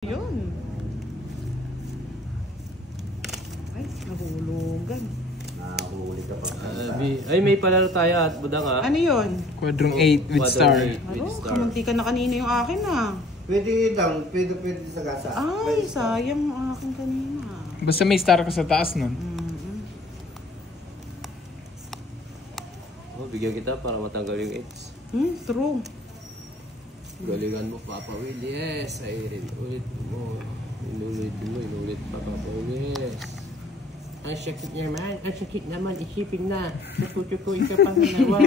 Yun. Ay, nahulugan. Nahuli ka pa. Ay, may palaro tayo at budang ah. Ano yun? Quadrant 8 with star. Kamunti ka na kanina yung akin ah. Pwede lang, pwede sa gasa. Ay, sayang yung akin kanina. Basta may star ka sa taas nun. Oh, bigyan kita para matanggal yung X. True. Galingan mo, Papa Will. Yes, ay rin. Ulit mo. Inulit pa, Papa Will. Yes. Ang sakit naman. Ang sakit naman. Isipin na. Tukutukuin ka pa na nawa.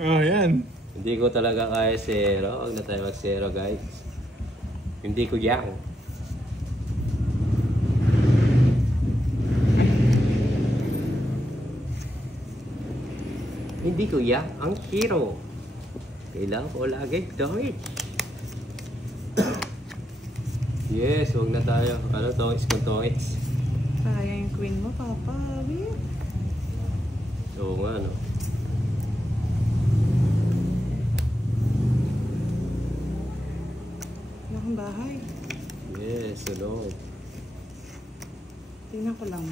Oh, yan. Hindi ko talaga kaya zero. Huwag na tayo mag-zero, guys. Hindi ko yang. Hindi ko yang ang hero. Kailangan ko lagi dawit. Yes, huwag na tayo. Ano, tongits kung tongits. Sayang yung queen mo, Papa. Will. Oo nga, no. Wala kang bahay. Yes, ano. Tingnan ko lang.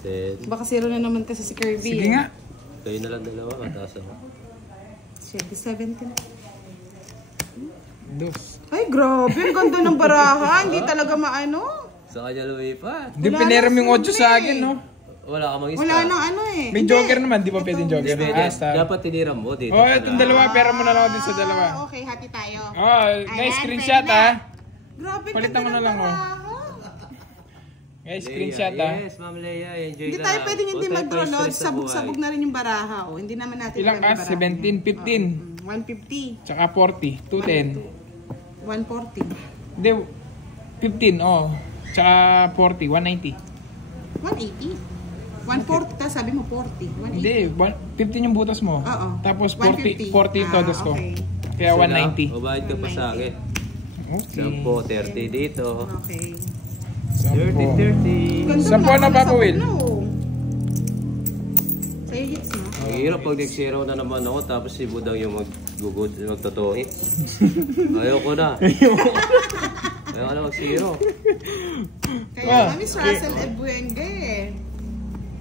Then, Baka zero na naman kasi si Kirby. Sige nga. kayo na lang dalawa, mataas ako. 17. Dos. Ay, grabe. Ang ganda ng baraha. Hindi talaga maano. Sa kanya lumipat. Hindi Wala pineram na, yung 8 sa akin, siyempre. no? Wala ka mag-star. Wala nang ano eh. May joker naman, di ba pwedeng joker? Hindi, Ah, star. dapat tiniram mo dito. Oh, itong dalawa, pera mo na lang ako din sa dalawa. Okay, hati tayo. Oh, guys, Ayan, screenshot pwede na. ah. Grabe, Palitan ko ganda na ng lang, oh. baraha. Guys, Leia, screenshot ah. Yes, Ma'am Leia, enjoy Hindi lang. tayo pwedeng hindi Huwag tayo mag-draw, no? pa-stress sa Sabog-sabog buhay. na rin yung baraha, oh. Hindi naman natin Ilang alam yung ka? baraha. 17, 15. 150. Tsaka 40, 210. 140. Hindi, 15, oh. Tsaka 40, 190. 180. 140, tapos sabi mo 40. 180. Hindi, 15 yung butas mo. Oo. Tapos 40 yung todos ko. Okay. Kaya 190. O bahid ka pa sa akin. Okay. 10, 30 dito. Okay. 30, 30. Ganda Sampu na, na, Papa sabog Will. na, oh. Sa'yo hits, no? Ang hirap pag nag-zero na naman ako tapos si Budang yung magtotongit. Ayoko na. Ayoko na mag-zero. Kaya Miss Russell Ebuenge eh.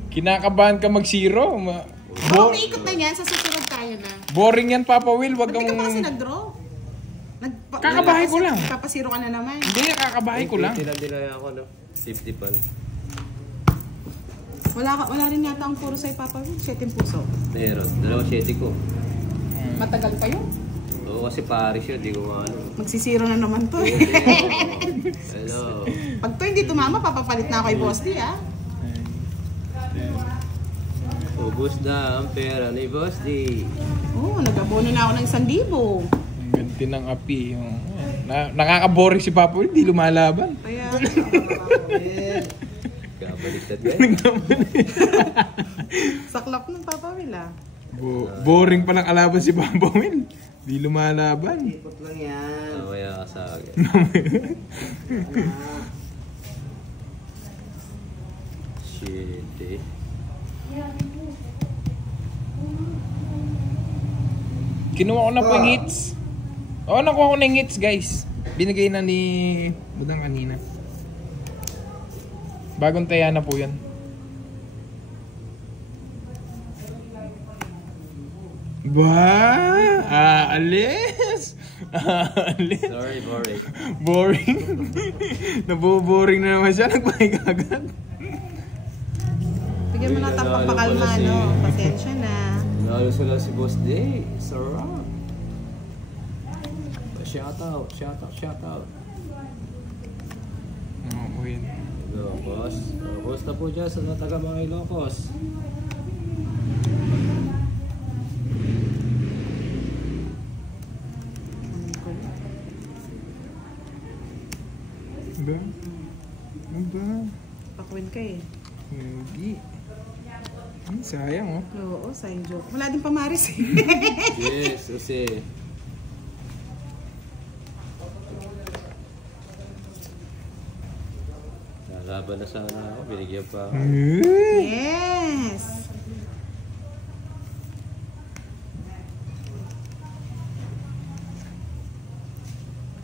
Kinakabahan ka mag-zero. Oh, may ikot na yan. Sa susunod tayo na. Boring yan, Papa Will. Wag Ba't di ka kang... pa kasi nag-draw? Kakabahay ko lang. Papasiro ka na naman. Hindi, kakabahay ko lang. Tila ako, no? 50 pan. Wala rin yata ang puro sa'yo, Papa Will. 7 puso. Meron. Dalawa 7 ko. Matagal pa yun. Oo, kasi Paris yun. Di ko maano. Magsisiro na naman to. Hello. Pag to hindi tumama, papapalit na ako kay Boss D, ah. Ubus na ang pera ni Boss D. Oo, nag-abono na ako ng 1,000. Ang ganti ng api. Yung... nakaka-boring si Papa Will. Di lumalaban. Kaya, Kabaliktad yan. saklap ng Papa Will, ah. Boring pa ng kalaban si Papa Will. Di lumalaban. Ikot lang yan. Mamaya ka sa akin. Shit eh. Kinuha ko na po yung hits. Oo, nakuha ko na yung hits, guys. Binigay na ni Budang kanina. Bagong taya na po yan. Ba? Alis? Alis? Sorry, boring. Boring? Nabuboring na naman siya. Nagpahinga agad. Bigyan mo na tayong pampakalma, no? Pasensya na. Lalo sila si Boss D. Sarap. Shout out, shout out, shout out. Oo, yun. Ilocos. Ilocos na po dyan sa taga mga Ilocos. Ba? Ba? Pakwin ka eh. Hindi. Sayang, oh. Oo, sayang joke. Wala din pamaris eh. Yes, kasi lalaban na sana ako, binigyan pa ako. Yes!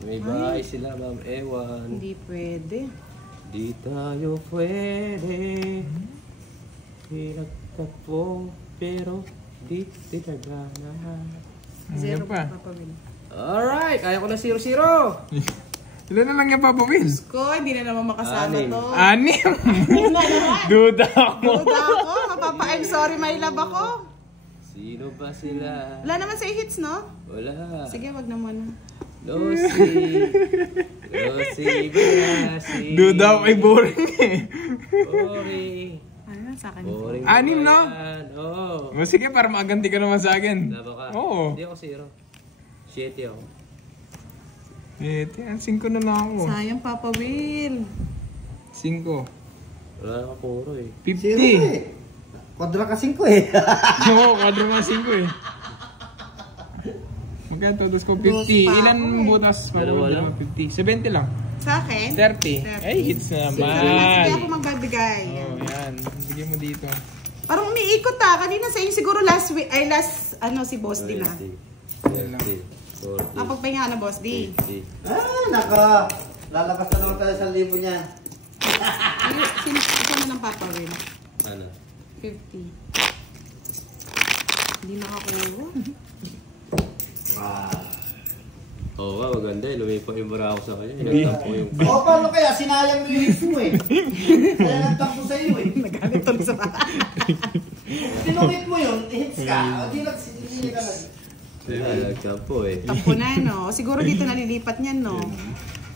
May bahay sila, ma'am. Ewan. Hindi pwede. Di tayo pwede. Pinagtagpo, pero di tinagana. Zero pa. pa, Papa Will. Alright, kaya ko na 0-0. Ilan na lang yung Papa Will? Ko, hindi na naman makasama Anim. to. 6. Duda ako. Duda ako. Mapapa, I'm sorry, my love ako. Sino ba sila? Wala naman sa hits, no? Wala. Sige, wag na muna. Lucy. Lucy, Lucy. Duda ako ay boring eh. Boring. Ano na sa akin? Boring. 6, no? Oo. O sige, para maganti ka naman sa akin. Laba ka. Oo. Hindi ako 0. 7 ako. 5 na lang ako. Sayang, Papa Will. 5. Wala ka puro eh. 50. Kwadra ka 5 eh. Oo, kadro nga 5 eh. Magkano todos ko? 50. Dos pa Ilan ako eh. butas? Dalawa lang? 50. 70 lang. Sa akin? 30. Ay, hits na Sige naman. ako magbibigay. Oh, yan. Bigyan mo dito. Parang umiikot kanina sa inyo siguro last week, ay last, si Boss D na. 20, 30, 40, Napagpahinga na, Boss D. 50. Naka. Lalabas na naman tayo sa libo niya. Ito na ng Papa Will. Ano? 50. Hindi nakakuha. Wow. Oo nga, maganda eh. Lumipa yung bara ako sa kanya. Nagtampo yung... O, paano kaya? Sinayang mo yung hits mo eh. Kaya nagtampo sa iyo eh. Nagalit tuloy sa Tinukit mo yun, hits ka. O, di ka na. Nagtampo eh. Tampo na, no? Siguro dito nalilipat niyan, no?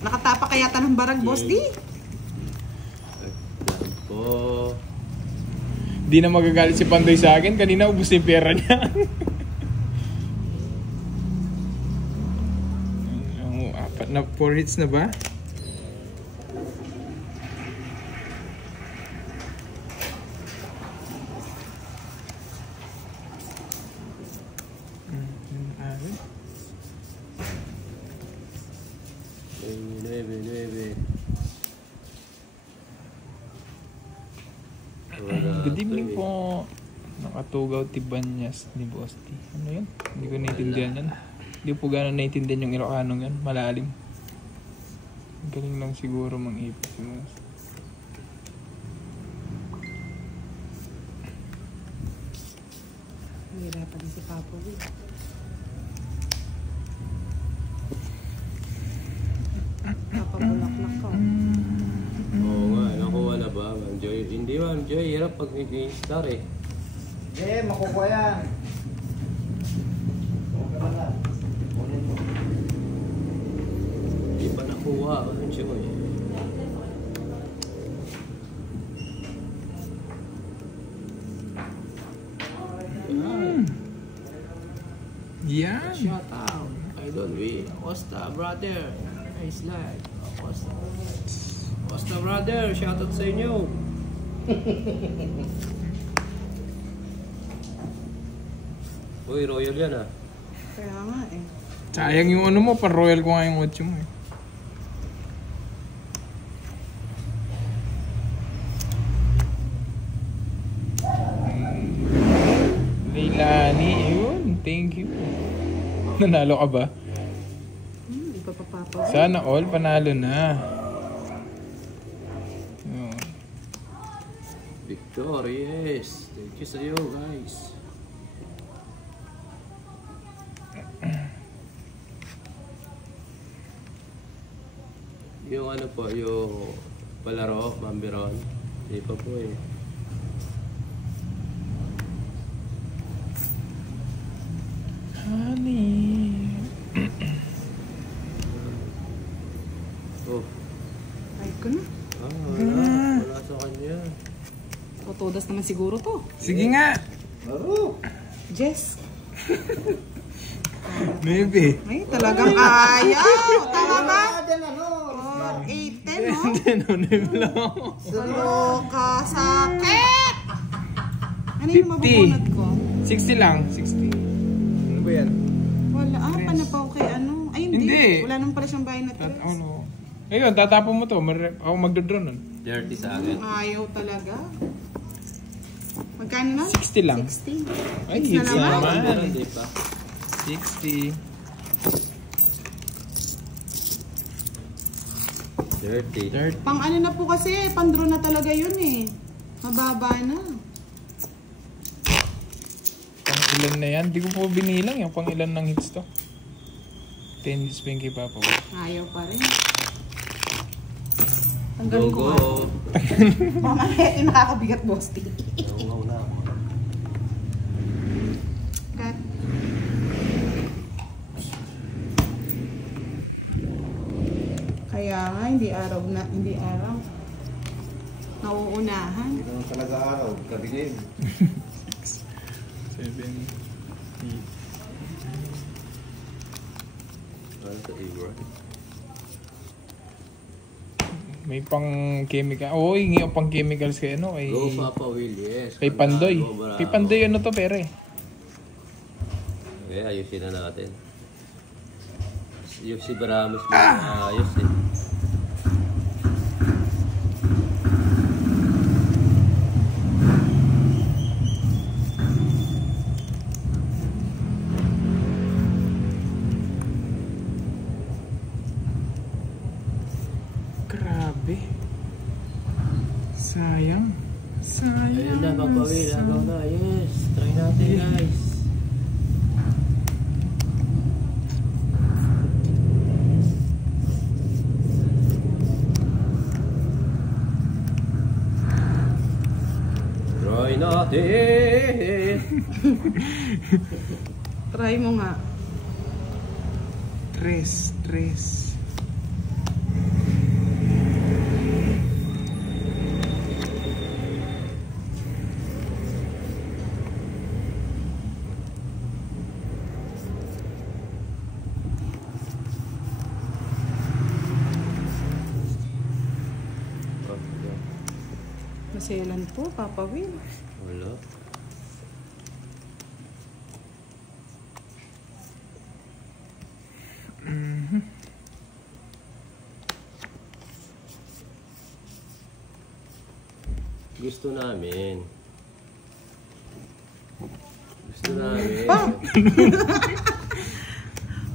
Nakatapa kaya ng barang, Boss D? Nagtampo. Di na magagalit si Pandoy sa akin. Kanina ubus yung pera niya. Oh, 4 hits na ba? Good evening po. Nakatugaw Tibanyas ni Boss T. Ano yun? Hindi ko naiintindihan yan. Hindi po gano'n naiintindihan yung Ilocanong yan. Malalim. Galing lang siguro mang-ipos si Boss. Nahirapan din si Papa Will. Papabulaklak ka. Oo nga, nakuha na ba, Ma'am Joy? Hindi, Ma'am Joy. Hirap pag nag-star eh. Eh, makukuha yan. Hindi pa nakuha, Ma'am Joy. Yan. Shout out. Idol we. Costa, brother. Nice life. Costa. Costa, brother. Shout out sa inyo. Uy, royal yan ah. Kaya nga eh. Sayang yung ano mo. Pan-royal ko nga yung 8 mo eh. Leilani. Yun. Thank you. Nanalo ka ba? Hindi pa Papa Will. Sana all panalo na. Yun. Victorious. Thank you sa iyo, guys. Yung ano po, yung palaro, Bambiron. Hindi pa po eh. Honey. Oh. Ay ko na. Wala sa kanya. Totodas naman siguro to. Sige nga. Laro. Jess. Maybe. Ay, talagang ayaw. Tama ba? Diyan ano. 4, 8, 10, no? Ano Loka, sakit! Ano yung 50. mabubunot ko? 60 lang. 60. Ano ba yan? Wala. Panapaw kay ano? Ay, hindi. Hindi. Wala naman pala siyang bayan na At tres. ano? Ayun, tatapon mo to. Ako magdodraw nun. 30 sa akin. Ayaw talaga. Magkano na? 60 lang. 60. Ay, Hits hits na na naman. naman. Hindi pa. 60. 30. Pang ano na po kasi, pang-draw na talaga yun eh. Mababa na. Pang ilan na yan? Di ko po binilang yung pang ilan ng hits to. 10 hits pa yung kay Papa Will. Ayaw pa rin. Go, Tanggalin ko go. nga. Mamaya yung nakakabigat, boss. Nangungaw na ako. Cut. Kaya nga, hindi araw. Nauunahan. Hindi naman talaga araw. Gabi na yun. 7, 8. Ano sa Igor? May pang chemical. Oo, hingi ang pang chemicals kay ano. Kay, Go, Papa Will, yes. kay Pandoy. Bravo, bravo. Kay Pandoy ano to, pere? Okay, ayusin na natin. Yung si Baramos mo, ayos eh. Grabe. Sayang. Sayang. Ayun na, Papa Will, agaw na, yes. Try natin, guys. Try natin. Try mo nga. Tres. Maselan po, Papa Will. Wala. Gusto namin. Gusto namin.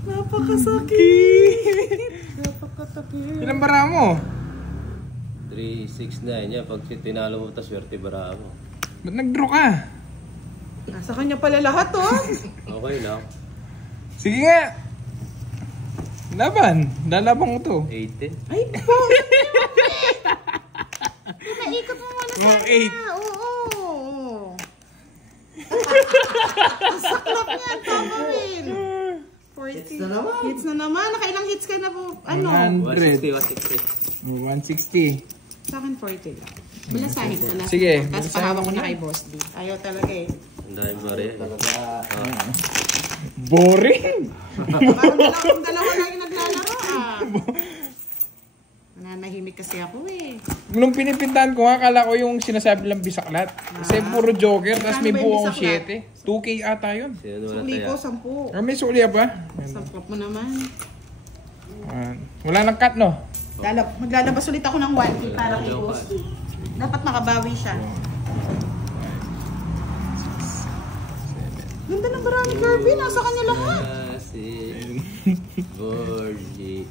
Napakasakit. Napakatakit. Ilang bara mo? 3, 6, 9. Yan, pag tinalo mo, ta swerte bara mo. Ba't nag-draw ka? Nasa kanya pala lahat, oh. Okay na. Sige nga. Laban. Lalaban ko to. 18. Ay, po. Pinaikot mo muna Mga sana. 8. Oo. Saklap niyan, Papa Will. 40. Hits na naman. Hits na naman. Nakailang hits ka na po. Ano? 160, 160. 160. Sa akin 40 lang. Balasahin ko na. Sige, Tapos balasahin pahawa ko mo na na. kay Boss D. Ayaw talaga eh. Ang dami pa rin. Talaga. Boring. Parang dalawa lang yung naglalaro ah. Nananahimik kasi ako eh. Nung pinipintahan ko nga, akala ko yung sinasabi lang bisaklat. Kasi puro joker, tapos may Magkano ba yung buong bisaklat? 7. 2K ata yun. Sino wala Suli ko, taya? 10. Ah, may suli pa? Saklap mo naman. Wala nang cut, no? Maglalabas ulit ako ng 1K para kay Boss D. Dapat makabawi siya. Ganda ng barami, Kirby. Nasa kanya lahat. Si Borgie.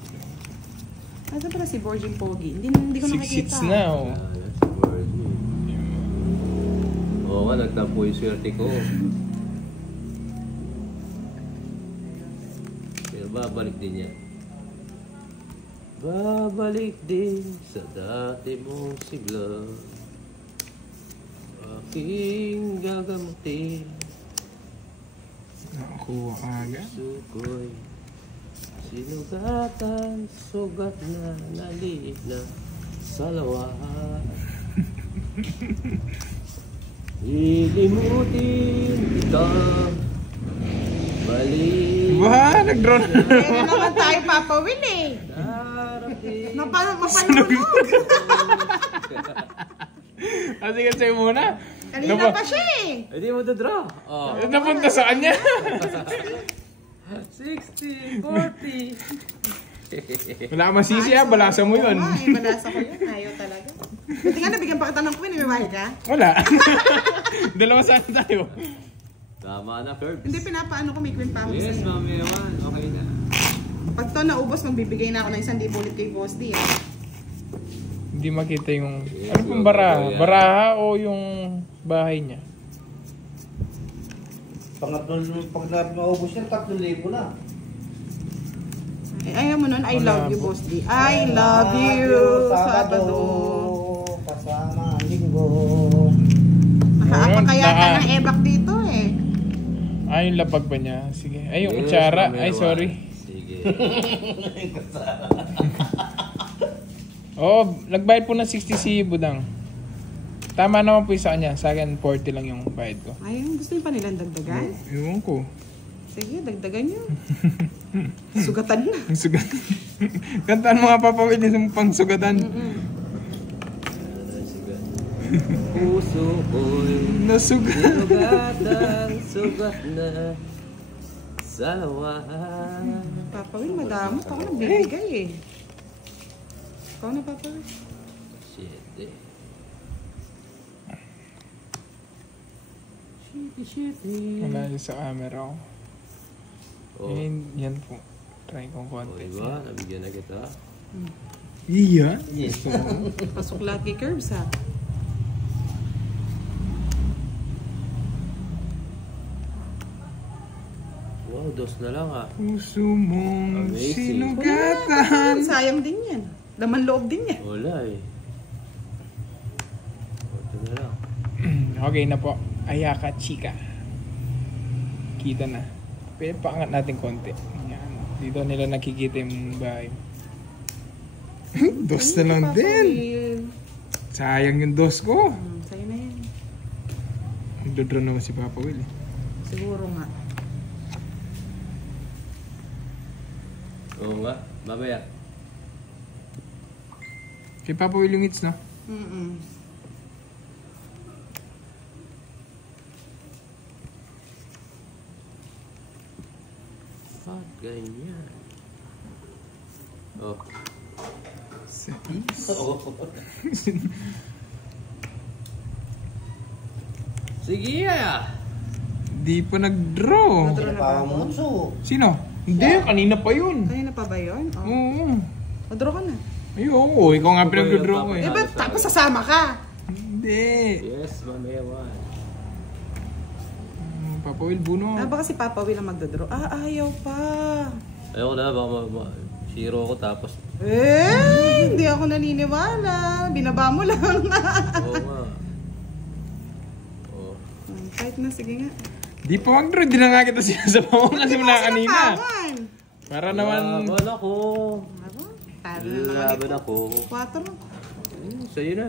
Nasa pala si Borging Pogi? Hindi ko 6 nakikita. hits na, oh. Si Borgie. Oo nga, nagtampo yung swerte ko. Pero babalik din yan. Babalik din sa dati mong sigla. Aking gagamutin. Nakakuha ka agad. Sukoy. Sinugatan, sugat na naliit na salawan. Ilimutin kita. Balik. Ba, nag-draw na. Kaya naman tayo, Papa Will eh. Darating. Mapanood. Sige, sa'yo muna. Kanina pa siya eh. Hindi mo to-draw. Oh. Napunta sa kanya. 60, 40. Wala ka masisi, ah. Balasa mo yun. Oo nga, eh, balasa ko yun. Ayaw talaga. Buti nga nabigyan pa kita ng queen, may bahay ka? Wala. Dalawa sa akin tayo. Tama na, Curbs. Hindi, pinapaano ko, may queen pa ako Yes, sa'yo. Mami Ewan. Okay na. Pag to naubos, magbibigay na ako ng 1,000 ulit kay Boss D. Eh. Hindi makita yung... Yes, Ano pong wag baraha? mo yan. Baraha o yung bahay niya? Pag naubos yan, 3,000 na. Ayaw mo nun, I love you, Malabo. Boss D. I love you, Sabado. Kasama ang linggo. Nakakapakayata ng ebak dito eh. Ah, yung lapag ba niya? Sige. Ay, yung Yes, kutsara. number Ay, one. sorry. Sige. Oh, nagbayad po ng 60 si Budang. Tama naman po yung sa kanya. Sa akin, 40 lang yung bayad ko. Ayun, gusto niyo pa nilang dagdagan? Ewan ko. Sige, dagdagan niyo. Sugatan na. Ang sugat. Kantaan mga papawin yung pang sugatan. Puso ko'y Nasugat. sugat na sa lawa. Papawin, madami. Ikaw na bibigay eh. Ikaw na, Papawin. Shit eh. Shitty. Wala yun sa camera ko. Oh, Yan po. Try kong oh, konti. diba? Nabigyan na kita. Iya? Yes. Pasok lahat kay Curbs ha. Wow, dos na lang ah. Puso mong Amazing. sinugatan. Sayang din yan. Laman loob din yan. Wala eh. Ito na lang. Okay na po. Ayaka chika. Kita na. Pwede paangat natin konti. Yan. Dito nila nakikita yung bahay. Dos na lang din. Sayang yung dos ko. Sa'yo na yan. Nagdodraw naman si Papa Will. Siguro nga. Oo nga, mamaya. Kay Papa Will yung hits, no? Mm-mm. Fuck, ganyan. Oh. Sige ah! Di pa nag-draw. Nag-draw na ba Pinapawa ako? mo so. Sino? Hindi, kanina pa yun. Kanina pa ba yun? Oh. Oo. Mag-draw ka na. Ayoko, ikaw nga pinag-draw ko eh. Eh, ba't tapos sasama ka? Hindi. Yes, mamaya one. Papa Will, buno. Ah, baka si Papa Will ang magdodraw. Ah, ayaw pa. Ayoko na, baka zero ko tapos. Eh, hindi ako naniniwala. Binaba mo lang. Oo nga. Oh. Kahit na, sige nga. Di pa mag-draw, di na nga kita sinasabaw kasi mula kanina. Kawan. Para naman... Laban ako. Ano? Talo na naman Laban ito. ako. 4. Sa'yo na.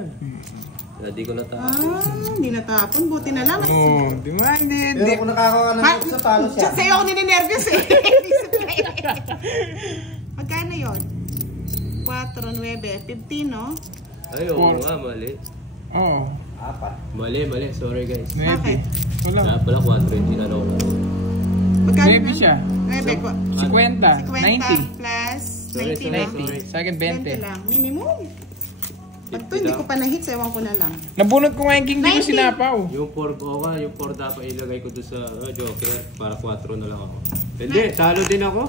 Hindi ko natapos. Hindi natapon. Buti na lang. Oo, di ba? Hindi. Pero kung nakakawa ng Ma- sa talo siya. Sa'yo ako nininervyos eh. Magkano yun? 4, 9, 15, no? Ay, oo nga, mali. Oo. 4. Mali. Sorry guys. Bakit? Wala. Kaya pala 4 yung tinanong ko. Magkano Maybe na? siya. 9, 50. 50 90. plus Sorry, 90 lang. 90. Sa akin, 20 20. lang. Minimum. Pag to, hindi ko pa na-hit, ewan ko na lang. Nabunot ko nga yung king, di ko 90. sinapaw. Yung 4 ko nga, yung 4 dapat ilagay ko doon sa Joker para 4 na lang ako. Hindi, talo din ako.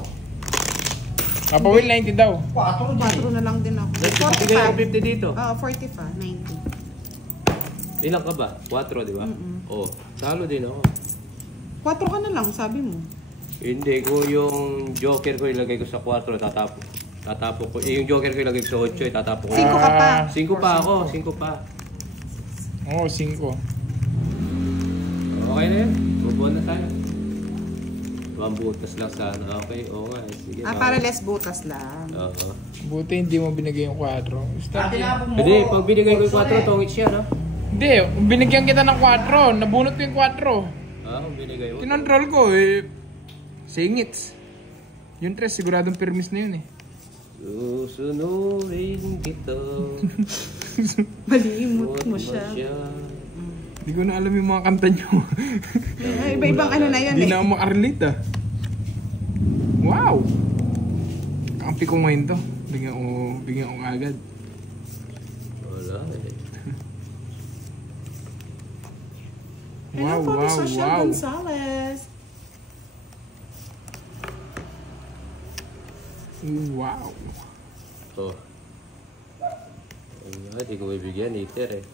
Papa Will, 90 daw. 4 dyan. 4 na lang din ako. Bigay ako 45. 50 dito. Oo, 45. 90. Ilang ka ba? 4, di ba? Oo. Talo din ako. 4 ka na lang, sabi mo. Hindi, kung yung Joker ko ilagay ko sa 4, tatapon ko. Yung Joker ko ilagay ko sa 8, tatapon ko. 5 ka pa. 5 pa ako, 5 pa. Oo, 5. Okay na yun. Mabuhan na tayo. Mambutas lang sana. Okay, oo nga. Sige. Para less butas lang. Oo. Buti hindi mo binigay yung 4. Stop yan. Tinapon mo. Hindi, pag binigay ko yung 4, tongit siya, no? Hindi, binigyan kita ng 4. Nabunot ko yung 4. Ah, kung binigay mo. Kinontrol ko eh. Singits. Yung 3, siguradong permis na yun eh. Susunurin kita. Malimot mo siya. Hindi ko na alam yung mga kanta nyo. Iba-ibang ano na yun Hindi eh. na ako makarelate ah. Wow! Kampi ko ngayon to. Bigyan ko agad. Wala eh. Hello po, Miss Social wow. Gonzalez. Wow. Oh. Hindi ko bibigyan, eater eh.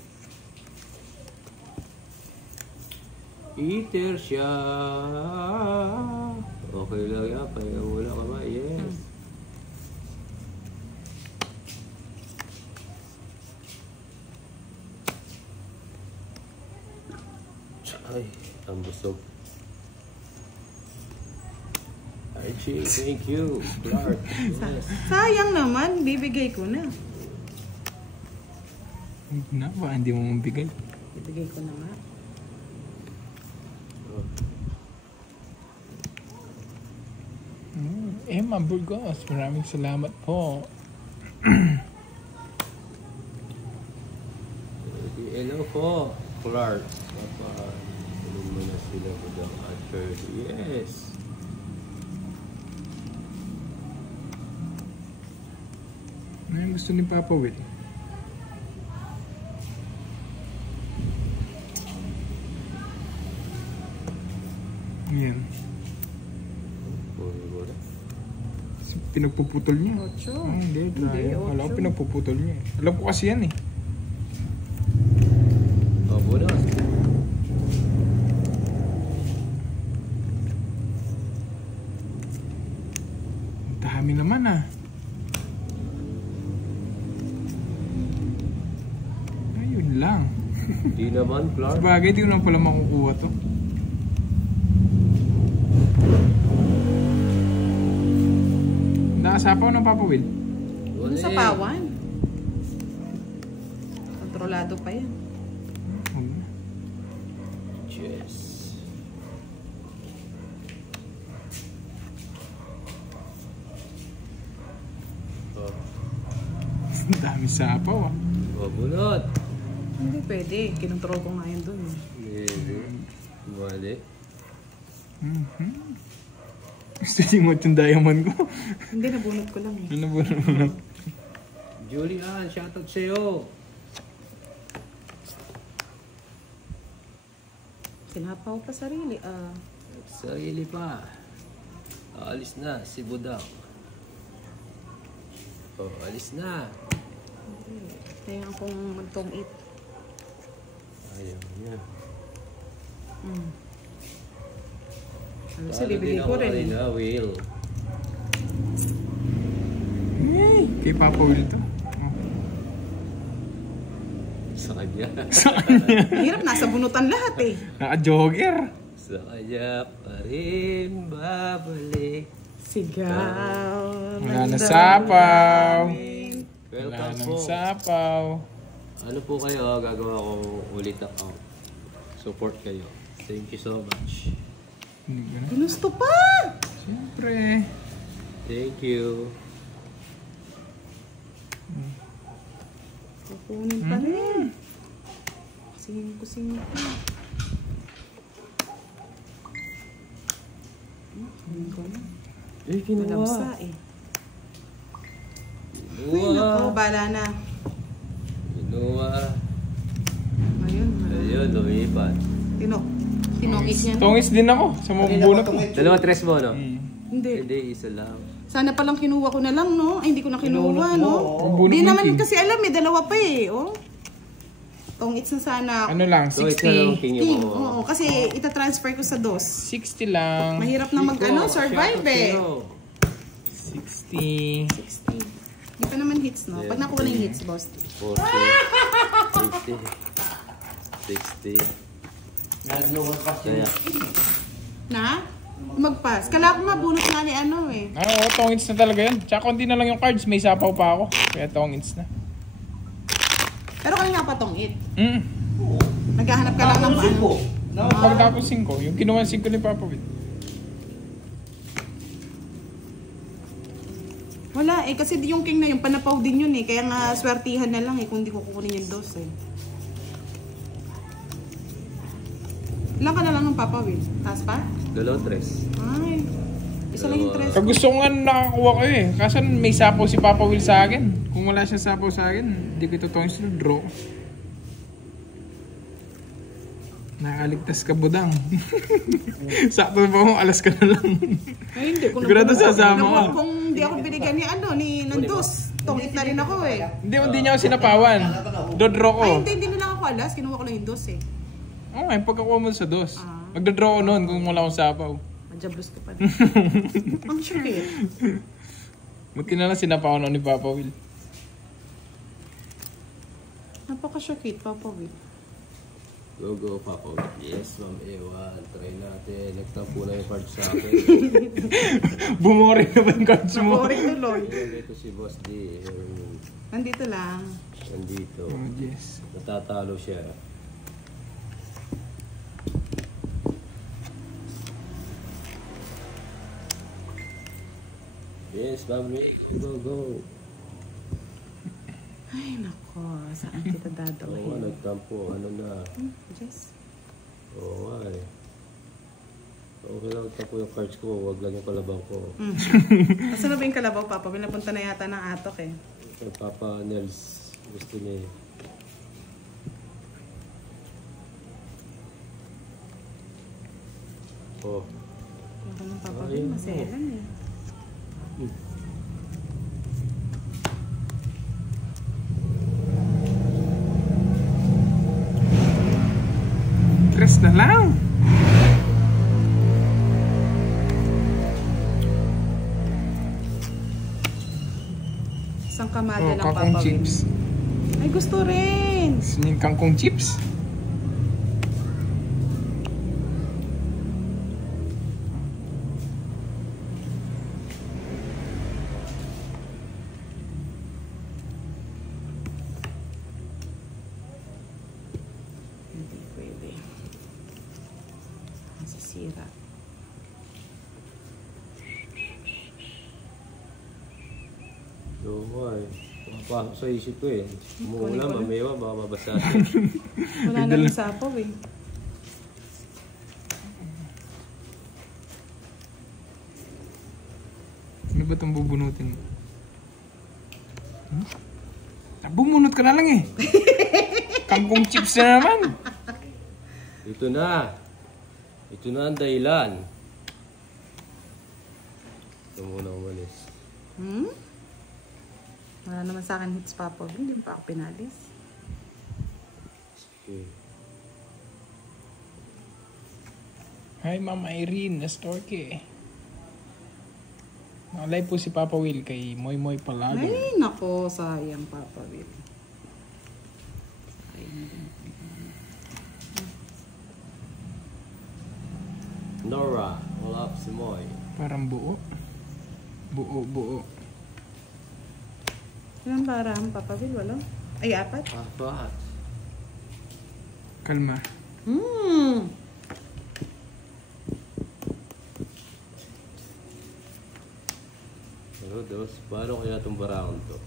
Eater siya. Okay lang yan, pahinga muna kamay. Yes. Ay, ang busog. Ay, Chi, thank you. Clark. Yes. Sayang naman, bibigay ko na. Na ba? Hindi mo mabigay. Bibigay ko na nga. Emma Burgos, maraming salamat po. Hello po, Clark. Tulong mo na sila po daw at first. Yes. Ano yung gusto ni Papa Will? Ayan. Pinagpuputol niya. 8. Hindi, Hindi, alam ko 8. pinagpuputol niya. Alam ko kasi yan eh. Bonus. Ang dami naman ah. Ayun lang. Di naman, Clark. Sabagay, di ko na pala makukuha to. Nakasapaw ng Papa Will. Ano sa pawan? Kontrolado pa yan. Yes. Ang dami sapaw ah. Mabunot. Hindi pwede. Kinontrol ko nga yun dun. Hindi. Mali. Gusto niyo mo yung diamond ko? Hindi, nabunot ko lang eh. Ano ba naman? Julian, shoutout sa'yo. Sinapaw pa sarili. Sarili pa. Alis na si Budang. Oh, alis na. Kaya akong magtong-it. Ayaw niya. Kasi bibigay ko rin. Kanina, Will. Yay! Kay Papa Will to. Sa kanya. Hirap, nasa bunutan lahat eh. Naka-jogger. Sa kanya pa rin babalik. Sigaw. Wala na sapaw. Wala Welcome nang po. sapaw. Ano po kayo? Gagawa ko ulit account. Support kayo. Thank you so much. Hindi ko na. Ginusto pa! Siyempre. Thank you. Kukunin pa rin. Singko. Eh, Malamsa eh. Ay, Kinuha. nako, bala na. Kinuha. Ayun. Ayun, lumipat. Tinongit niya. Tongis din ako sa mga bunot ko. Dalawa, tres mo, no? Hindi. Hindi, isa lang. Sana palang kinuha ko na lang, no? Ay, hindi ko na kinuha, no? Bunot Hindi mo, naman King. kasi alam eh, dalawa pa eh, oh. Tongits na sana ako. Ano lang, So, isa lang 60. king King, mo. oo, kasi itatransfer ko sa dos. 60 lang. Mahirap na survive eh. 60. 60. Hindi pa naman hits, no? Pag nakuha na yung hits, boss. 40, 50, 60. Nagluwag pa Kaya, Na? Magpas. Kala ko mabunot na ni ano eh. Oo, tongits na talaga yan. Tsaka konti na lang yung cards, may sapaw pa ako. Kaya tongits na. Pero kanina pa tongit. Mm. Naghahanap ka lang ng paano. Pagtapos 5, yung kinuha 5 ni Papa Will. Wala eh, kasi yung king na yung panapaw din yun eh. Kaya nga swertihan na lang eh kung di ko kukunin yung dos eh. Ilan ka na lang ng Papa Will? Taas pa? dalawa, tres. Ay, isa lang yung tres. Pag gusto ko nga nakakuha ko eh. Kaso may sapaw si Papa Will sa akin. Kung wala siya sapaw sa akin, hindi ko ito tongits na draw. Nakaligtas ka, Budang. Sakto ba kung alas ka na lang? Ay, hindi ko Sigurado sasama ka. Kung di ako binigyan ni ano, ni Nandos. tong na rin ako eh. Hindi niya ako sinapawan. Dodraw ko. Ay, hindi nila ako alas. Kinuha ko lang yung dos eh. Okay, pagkakuha mo sa dos. Magdodraw ko noon kung wala akong sapaw. Madjablos ka pa din. Ang sakit. Buti na lang sinapawan noon ni Papa Will. Napaka-sakit, Papa Will. Go, Papa. Yes, Ma'am Ewan. Try natin. Nagtampo na yung card sa akin. Bumori na ba yung cards mo? Naboring tuloy. Ito si Boss D. Nandito lang. Nandito. Oh, yes. Natatalo siya. Yes, Ma'am May. Go. Ay, nako. Saan kita Oo nga, dadalhin? nagtampo. Ano na? Jess. Oo nga eh. Okay lang nagtampo yung cards ko. Huwag lang yung kalabaw ko. Asan na ba yung kalabaw, Papa Will? Napunta na yata ng atok eh. Kay Papa Nels. Gusto niya eh. Oh. Ako ng Papa Will, maselan eh. Tres na lang. Isang kamada lang, Kangkong Papa Will. chips. Ay, gusto rin. Gusto niyo yung kangkong chips? Hindi pwede. Masisira. Oo nga eh. Pumapasok sa isip ko eh. Mula, Kunin ko mamewa, baka mabasa. Wala na rin sapaw eh. Ano ba itong bubunutin mo? Bumunot ka na lang eh. Kangkong chips na naman. Ito na. Ito na ang dahilan. Ito muna umalis. Wala naman sa akin hits, Papa Will. Hindi pa ako pinalis. Okay. Hi, Ma'am Irene. Nastorke. Nakalive po si Papa Will kay Moy Moy Palado. Ay, nako. Sayang, Papa Will. Nora, wala up si Moy. Parang buo. Buo. Ilang barang, Papa Will? Wala? Ay, 4? Apat. Kalma. Ano, dos? Paano kaya itong barakon to?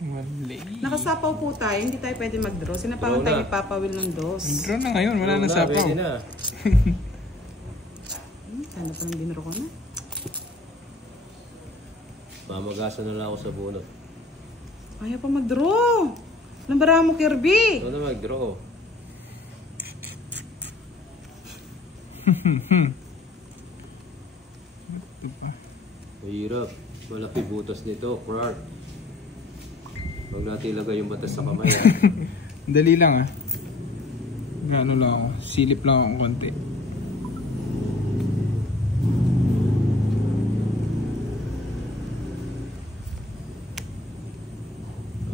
Wala. Nakasapaw po tayo. Hindi tayo pwede mag-draw. Sinapangan Draw tayo na. ni Papa Will ng dos. Draw na ngayon. Wala na sapaw. Pwede na. Sana pa nang dinro ko na. Mamagasan na lang ako sa bunot. Ayaw pa mag-draw. Nambara mo, Kirby. Ito na mag-draw. Mahirap. Malaki butas nito, Clark. Huwag natin ilagay yung batas sa kamay. Dali lang ah. Ano lang ako. Silip lang ako konti.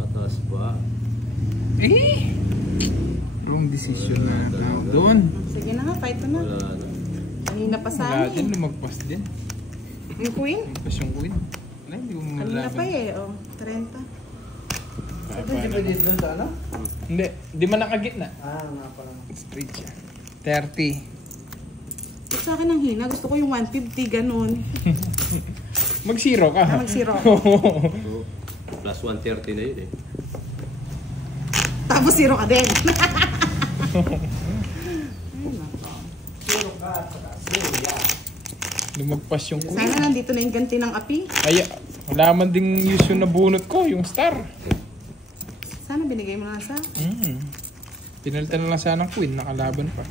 Atas pa. Eh! Wrong decision na lang doon. Sige na nga, fight na. Wala na. Kanina pa Wala sana din, eh. lumagpas din. Yung queen? Lumagpas yung queen. Wala, hindi ko Kanina pa malaban. eh. Oh, 30. Hindi pwede doon sa ano? Hindi, di man nakagitna. Nga pala. Straight siya. 30. Ito sa akin ang hina. Gusto ko yung 150, ganun. Mag-zero ka. Mag-zero. So, plus 130 na yun eh. Tapos zero ka din. Zero ka at saka zero yan. Lumagpas yung queen. Sana nandito na yung ganti ng api. Ay, wala man ding use yung nabunot ko, yung star. Sana binigay mo na sa... Pinalitan na lang sana ng queen, nakalaban pa.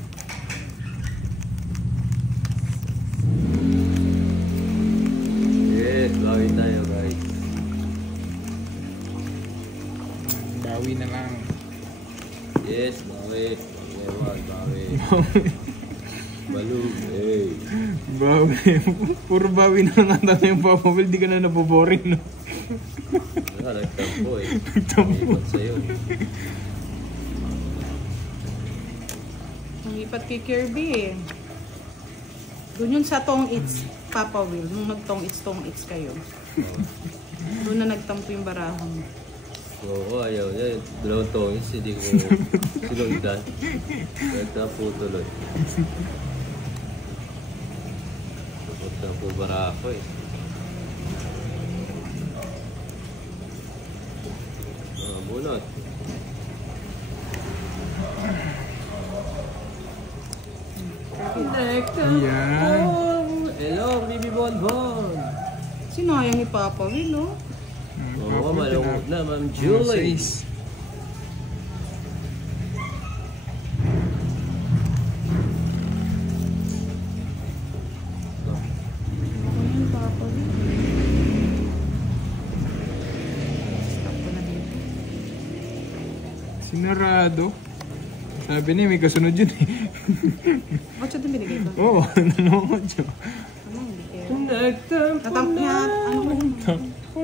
Bawi na lang. Yes, bawi. Bawi. Balog. Eh. Bawi. Puro bawi na lang ata yung Papa Will. Di ka na naboboring, no? Wala, nagtampo eh. Nagtampo. Ikot sa'yo. Lumipat kay Kirby eh. Doon yun sa Tong It's, Papa Will. Nung nag-Tong It's kayo. Doon na nagtampo yung barahon. Oo, ayaw niya. Dalawang tongis, hindi ko sinundan. Nagtampo tuloy. Nagtampo bara ako eh. Bunot. Yan. Hello, Bibi Bonbon. Sinayang ni Papa Will, no? Oo, malungkot na, Ma'am Julie. Ayun, Papa Will. Stop ko na dito. Sinarado. Sabi niya, may kasunod yun eh. Bakit siya din binigay ko? Oo, nanonood siya. Ano, hindi kaya. Nagtampo Natampo niya, ano ko?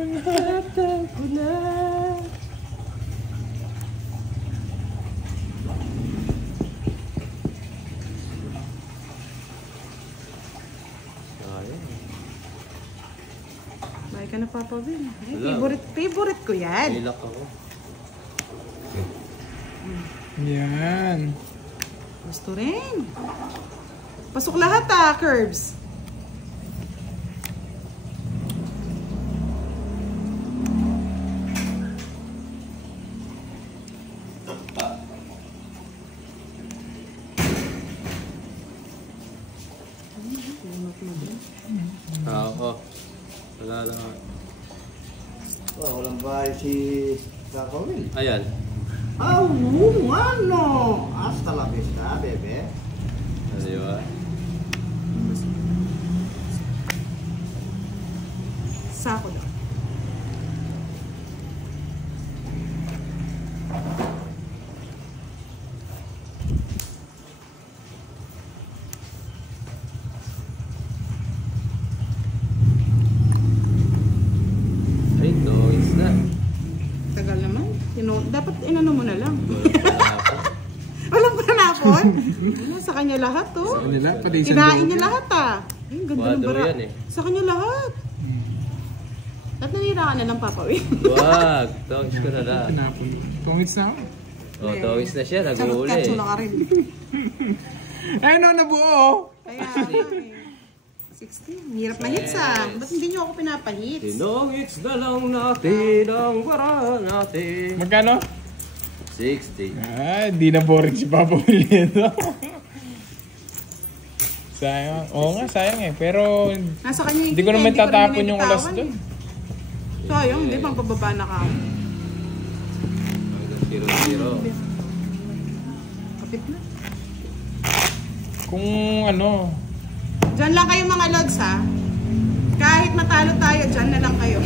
Nagtampo na. Sayang. Bye ka na, Papa Will. Ay, Wala. favorite ko yan. Ilak ako. Yan. Gusto rin. Pasok lahat ah, Curbs. Oo. Wala lang. Oh, walang bahay si Papa Will. Ayan. Ah, ano? Hasta la vista, bebe. Di ba? Sako daw. Ay, it's na. Tagal naman. Dapat inano mo na lang. Walang panapon. Walang panapon? Ano, sa kanya lahat to. Sa kanila, pati isang Kinain doon. niya lahat ah. Ay, ang ganda ng Quadro bara. yan eh. Sa kanya lahat. At nanira ka na lang, Papa Will. Wag. Tongis ko na lang. Tinapon mo. Tungits na ako. Oh, tongis na siya. Charot Nag-uuli. katso na ka rin. Ay, no, nabuo. Kaya, 16. Hirap mahits ah. Ba't hindi niyo ako pinapahits? Tinongits na lang natin ang wara natin. Magkano? 60. Ah, di na boring si Papa Will nito. Sayang. Oo nga, sayang eh. Pero, Nasa kanya yung hindi ko naman hindi tatapon rin yung nilitawan alas doon. eh. Sayang, hindi bang pababa na ka? Hanggang 0-0. Kapit na. Kung ano, Diyan lang kayo mga lods ha. Kahit matalo tayo, diyan na lang kayo.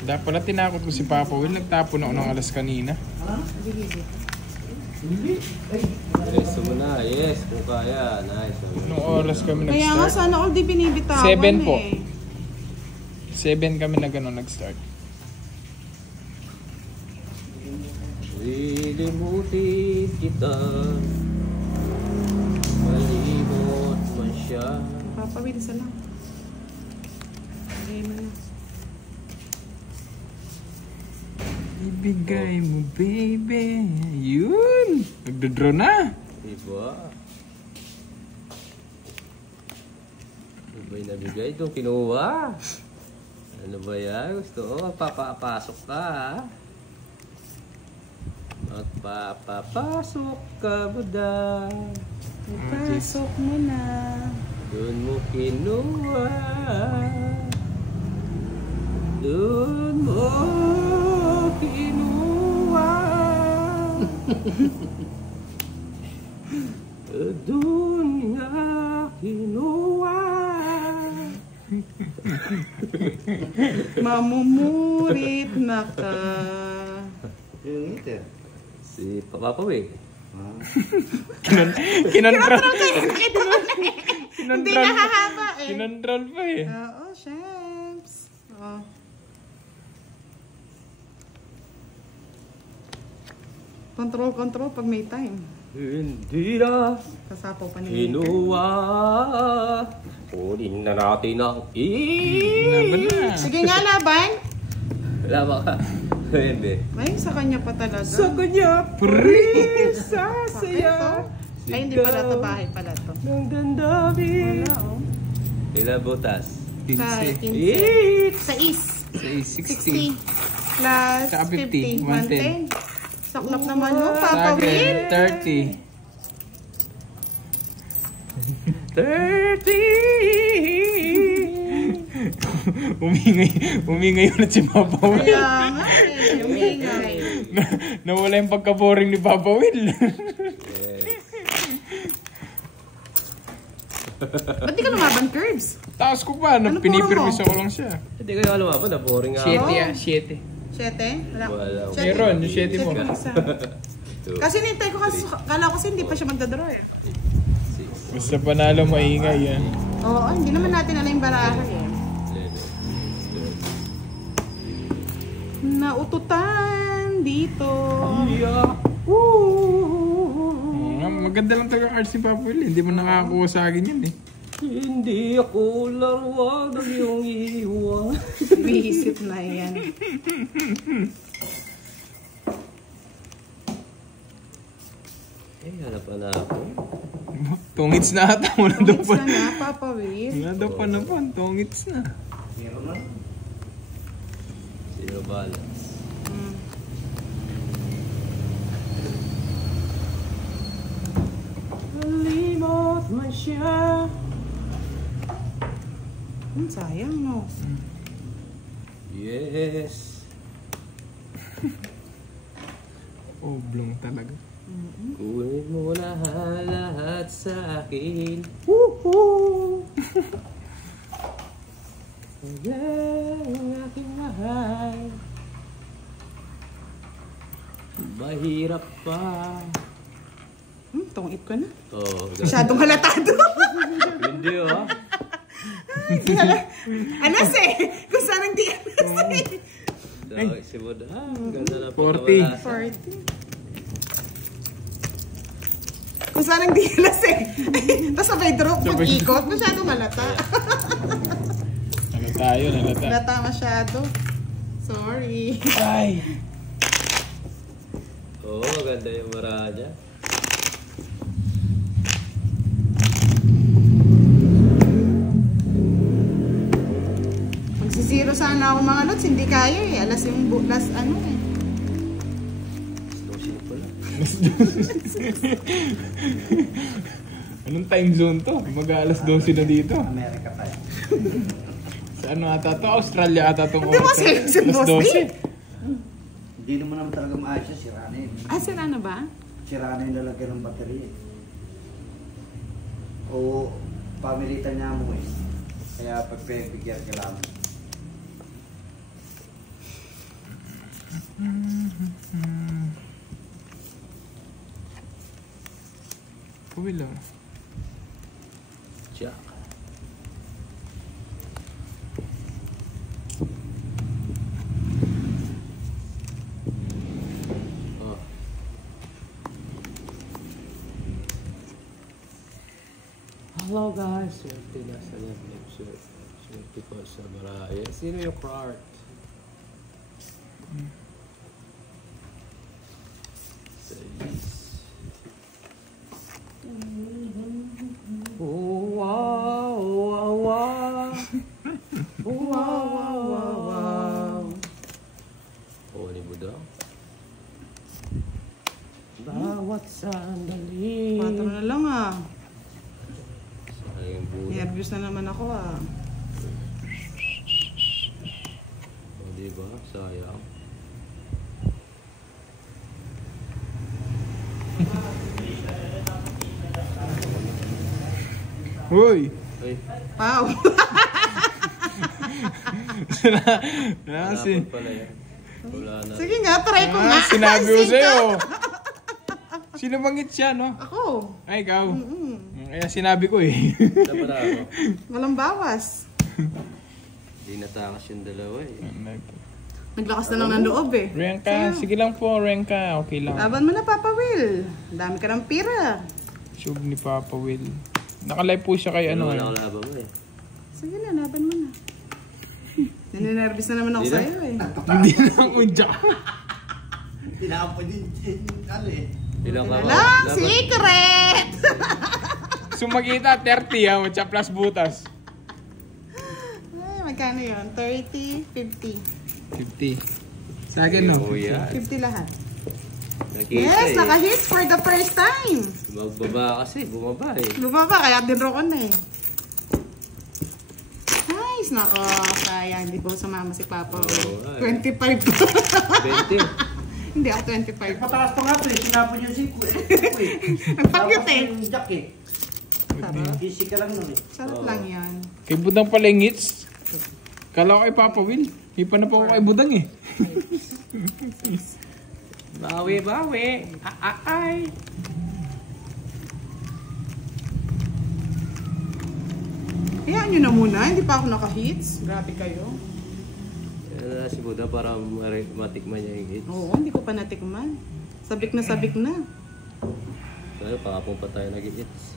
dapat pala tinakot ko si Papa Will. Nagtapon ako ng alas kanina. Diretso mo na. Yes, kung kaya. Nice. Nung oras kami Kaya nga nag-start. sana all di binibitawan 7 po. eh. 7 kami na gano'n nag-start. Lilimutin kita. Malimot man siya. Papa Will, isa lang. Okay mo na. Ibigay mo, baby. Yun! Nagdodraw na. Diba? Ano ba yung nabigay? Itong kinuha. Ano ba yan? Gusto ko, papapasok ka ha? Magpapapasok ka ba daw? Ipasok mo na. Doon mo kinuha. Doon mo kinuha. Doon nga kinuha. Mamumurit na ka. Yung ngiti. Si Papa Will. Kinontrol. Hindi nakahaba eh. Kinontrol pa eh. Oo, Shams. Oo. Control pag may time. Hindi na Sasapaw pa ni kinuha. Kunin na natin ang Laban na. Sige nga, laban. Wala ba ka? Hindi. Ay, sa kanya pa talaga. Sa kanya, prisa saya. Ay, hindi pala ito. Bahay pala ito. Ng dandami. Wala, oh. Ilang butas? Sa 15. 15. Sa is. Sa 60. Plus Saka 50, 50. 110. Saklap naman mo, Papa Will. 30. 30. Umingay ulit si Papa Will. Kaya nga eh, umingay. Nawala yung pagka-boring ni Papa Will. Ba't di ka lumaban, Curbs? Taas ko pa, Ano pinipirmisa puro ko lang siya. Hindi kayo alam pa, na-boring nga 7. 7? Wala. Wala. Meron, yung 7 mo. Kasi nintay ko kasi, kala ko kasi hindi pa siya magdadraw eh. Basta panalo maingay yan. Oo, hindi naman natin alam yung baraha eh. Naututan dito. Maganda lang taga-cards si Papa Will. Hindi mo nakakuha sa akin yun eh. Hindi ako laruan ng iyong iwan. Visit na yan. Hanap na ako. Tungits na ata. Wala daw Tungits pa. na nga, Papa Will. Wala daw pa naman. Tungits na. Meron na. Zero balance. Limot man siya. Sayang no. Yes. Oblong talaga. Kunin mo lahat sa akin. Woohoo! Ang aking mahal. Mahirap pa. Tungit ko na. Oh, Masyadong halatado. hindi oh. Alas eh. Kung saan hindi alas eh. Dahil si Buda. Ganda na 40. 40. Kung saan hindi alas eh. Tapos sabay drop pag ikot. Masyadong halata. Nalata. Halata masyado. Sorry. Ay! Oo, oh, ganda yung maranya. Magsisiro sana ako mga lods. Hindi kaya eh. Alas yung last ano eh. Slow pala. Anong time zone to? Mag-aalas 12 na dito. Amerika tayo. Sa ano ata to? Australia ata itong Hindi mo serious yung boss eh. Hindi naman talaga maayos siya, sira na yun. Ah, sira na ba? Sira na yung lalagyan ng baterya. O pamilitan niya mo eh. Kaya pagpipigyan ka lang. Uwi lang. Jack. Oh. Hello guys, swerte na sa episode. Swerte po sa Baraya. Sino yung Clark? Oh, wow, wow, wow. Oh, wow, wow, wow, wow. Oh, ni Buda. Bawat sandali. 4 na lang ah. Sayang Buda. Nervous na naman ako ah. Oh, diba? Sayang. Uy! Ay, Wow. Hanapon pala yan. Wala na. Sige nga, try ko nga. Sinabi ko sa'yo. Sino bang hits yan, no? Ako. Ay, ikaw. Kaya sinabi ko eh. Dapat ako. Walang bawas. Hindi natakas yung dalawa eh. Naglakas na lang ng loob eh. Renka, sige lang po, Renka. Okay lang. Laban mo na, Papa Will. Dami ka ng pira. Sub ni Papa Will. Nakalive po siya kay ano. Wala kalaban mo eh. Sige na, laban mo na. Naninervous na naman ako sa'yo eh. Hindi lang ko dyan. Tinapon din, ano eh. Ilang ka ba? Lang, secret! Sumakita, 30 ha. Matcha plus butas. Ay, magkano yun? 30, 50. 50. Sa akin, no? Oh, yeah. 50 lahat. Nakita Yes, eh. naka-hit for the first time. Magbaba kasi, bumaba eh. Bumaba, kaya dinro ko na eh. Nice, nako. Kaya hindi po sumama si Papa. Oh, 25. 20. Hindi ako 25. Mataas pa nga ito eh, sinapon yung siko eh. Nagpagyot eh. Yung jack eh. Sarap. Easy ka lang nun eh. Sarap lang yan. Kay Budang pala yung hits. Kala ko kay Papa Will. Hindi pa na po ako kay Budang eh. Bawi, bawi. Ay. Hayaan nyo na muna, hindi pa ako naka-hits. Grabe kayo. Si Buddha para matikman niya yung hits. Oo, hindi ko pa natikman. Sabik na sabik na. Kaya pakapong pa tayo nag-hits.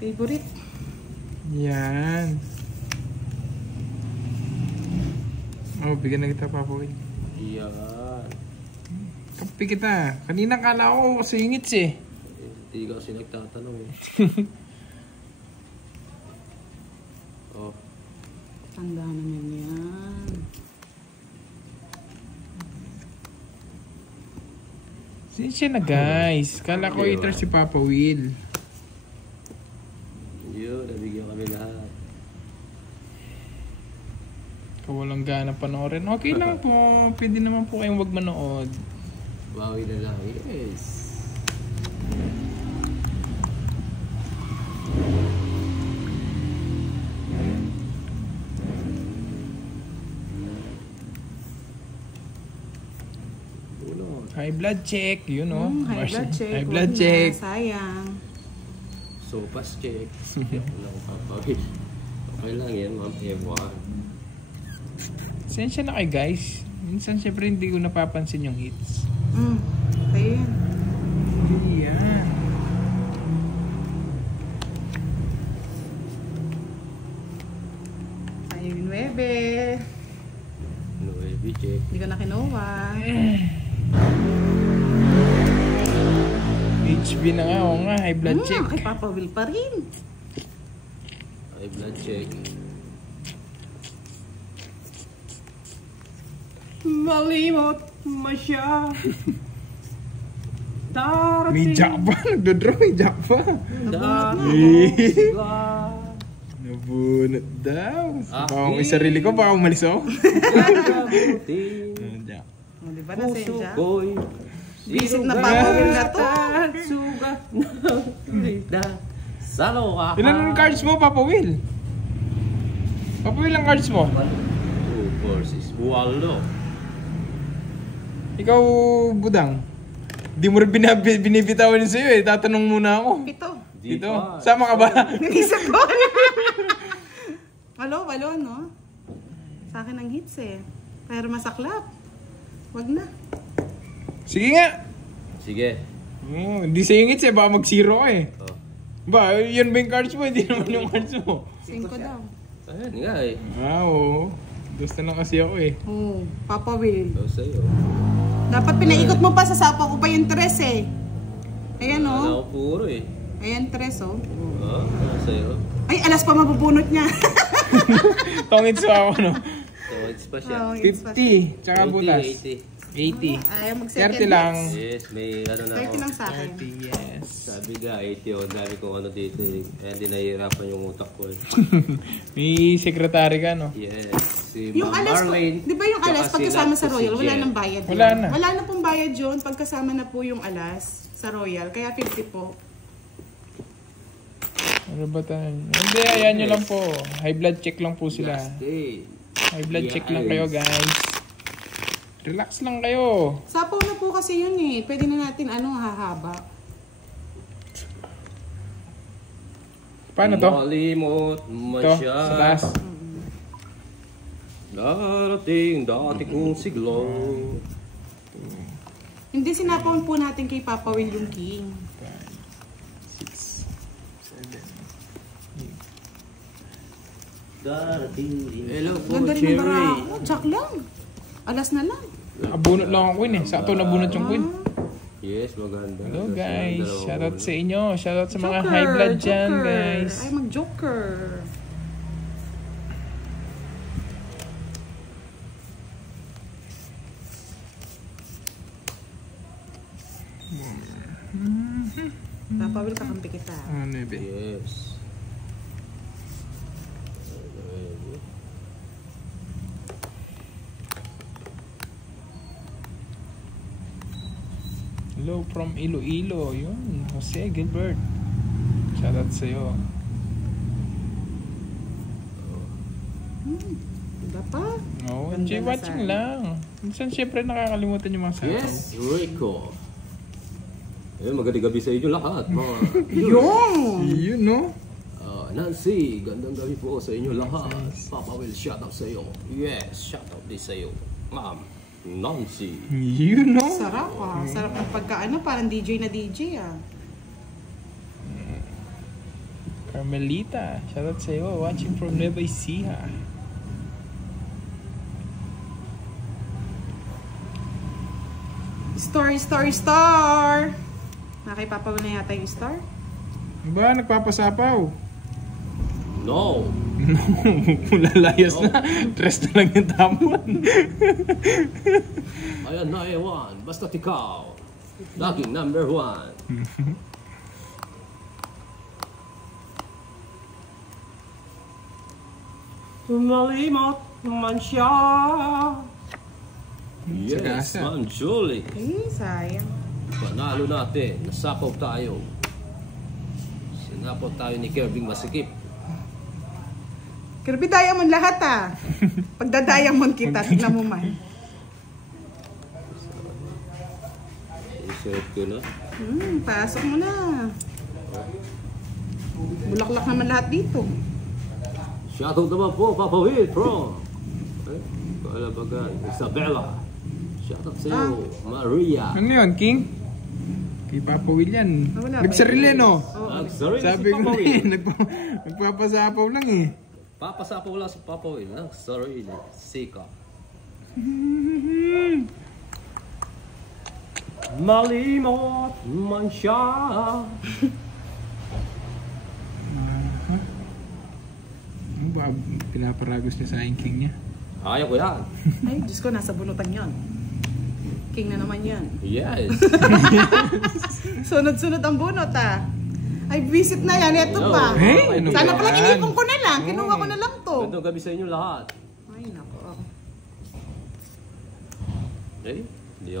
Favorite. Yan. Oh, bigyan na kita, Papa Will. Iyan. Kapi kita. Kanina kala ko singits eh. Hindi ka kasi nagtatanong eh. Oh. Tanda naman yan. Sinsya na guys. Kala ko iter si Papa Will. Yun, nabigyan kami lahat. Kawalang gana panoorin. Okay lang po. Pwede naman po kayong wag manood. Bawi na lang. Yes. High blood check. Yun o. High blood check. High blood Huwag check. na, sayang. Sopas check. Wala ko papawin. Okay lang yan, ma'am. Ewan. Sensya na kayo guys. Minsan syempre hindi ko napapansin yung hits. Ayun. Yan. Ayun, 9. No, heavy check. Hindi ko na kinuha. HB na nga. Oo nga. High blood check. Kay Papa Will pa rin. High blood check. Malimot mo siya. May jack pa. Nagdodraw. May jack pa. Nabunot daw. Baka may sarili ko. Baka umalis ako. Jack. O, di ba na sensya? Koy. Visit na Papa Will na to. Sugat na. Salo ka. Ilan ang cards mo, Papa Will? Papa Will ang cards mo? 2, 4, 6. Walo. Ikaw, Budang. Di mo rin binibitawan sa'yo eh. Tatanong muna ako. 7. Dito. Sama ka ba? Isa ko. Walo, no? Sa akin ang hits eh. Pero masaklap. Wag na. Sige nga. Sige. Oh, hindi sa'yo hits eh. Baka mag-zero ka eh. Oh. Ba, yun ba yung cards mo? Hindi naman yung cards mo. 5 daw. Ayan nga eh. Oo. Gusto na kasi ako eh. Oh, Papa Will. Ito sa'yo. Dapat pinaikot mo pa sa sapa ko pa yung tres eh. Ayan Ano oh. ako puro eh. Ayan tres oh. Ano sa'yo? Ay, alas pa mabubunot niya. Tongits ako, no? So, it's pa siya. Oh, it's pa 50. Tsaka butas. 80. 80. Ayaw mag-second 30 lang. Yes, may ano na 30 ako. lang sa akin. 30, yes. Sabi nga, 80 o. Dami kong ano dito eh. Kaya hindi nahihirapan yung utak ko eh. May secretary ka, no? Yes. Si Yung Ma'am alas, Marlene. di ba yung alas tsaka pagkasama si sa Royal, wala Jen. nang bayad yun? Wala na. Wala na pong bayad yun pagkasama na po yung alas sa Royal. Kaya 50 po. Ano ba tayo? Hindi, ayan nyo lang po. High blood check lang po sila. Justin. High blood check lang kayo, guys. Relax lang kayo. Sapaw na po kasi yun eh. Pwede na natin hahaba. Paano to? Malimot Ito, siya. sa taas. Dati kong siglo. Hindi, sinapaw po natin kay Papa Will yung king. 6, 7, Hello po, Ganda rin ng Cherry. baraha ko. Tsak lang. Alas na lang. Nakabunot lang ang queen eh. Sakto nabunot yung queen. Yes, maganda. Hello guys. Dalawa. Shoutout sa inyo. Shoutout sa mga Joker, high blood dyan Joker. guys. Ay, mag-joker. Papa Will, kakampi kita. Ano yun? Yes. Hello from Iloilo. Yun. Jose Gilbert. Shoutout sa'yo. Diba pa? Oh, Ganda enjoy na watching sana. lang. Minsan syempre nakakalimutan yung mga sapaw. Yes, Rico. Eh, magandang gabi sa inyo lahat, mga Yung! Yun no? Nancy, gandang gabi po sa inyo lahat. Papa Will, shout out sa iyo. Yes, shout out din sa iyo. Ma'am, Nancy. Yun no? Sarap ah. Sarap ng pagkaano. Parang DJ na DJ ah. Carmelita. Shoutout sa'yo. Watching from Nueva Ecija. Star! Nakipapawal na yata yung star. Ba, nagpapasapaw? No. Lalayas na. Tres na lang yung tamon. Ayan na ewan, basta't ikaw. Laging number 1. Malimot man siya. Yes, Sagasa. Ma'am Julie. Eh, sayang. Panalo natin. Nasapaw tayo. Sinapaw tayo ni Kerbing Masikip. Kirby diamond lahat ah. Pagda-diamond kita, tignan mo man. Iserve ko na. Pasok mo na. Bulaklak naman lahat dito. Shoutout naman po, Papa Will, from Kalabagan, Isabella. Shoutout sa iyo, Maria. Ano yun, King? Kay Papa Will yan. Wala pa Nagsarili yun. no? Oo. Sorry si Sabi ko Papa na Will. nagpapasapaw lang eh. Papasapaw lang si Papa Will. Sorry, sika. Malimot man siya. Ano ba? Pinaparagos niya sa aking King niya. Ayaw ko yan. Ay, Diyos ko, nasa bunutan yon. King na naman yan. Yes. Sunod-sunod ang bunot ah. Ay, visit na yan. Ito Hello. pa. Hey, ano Sana ba pala yan? inipon ko na lang. Kinuha ko na lang to. Gandang gabi sa inyo lahat. Ay, nako. Eh, hindi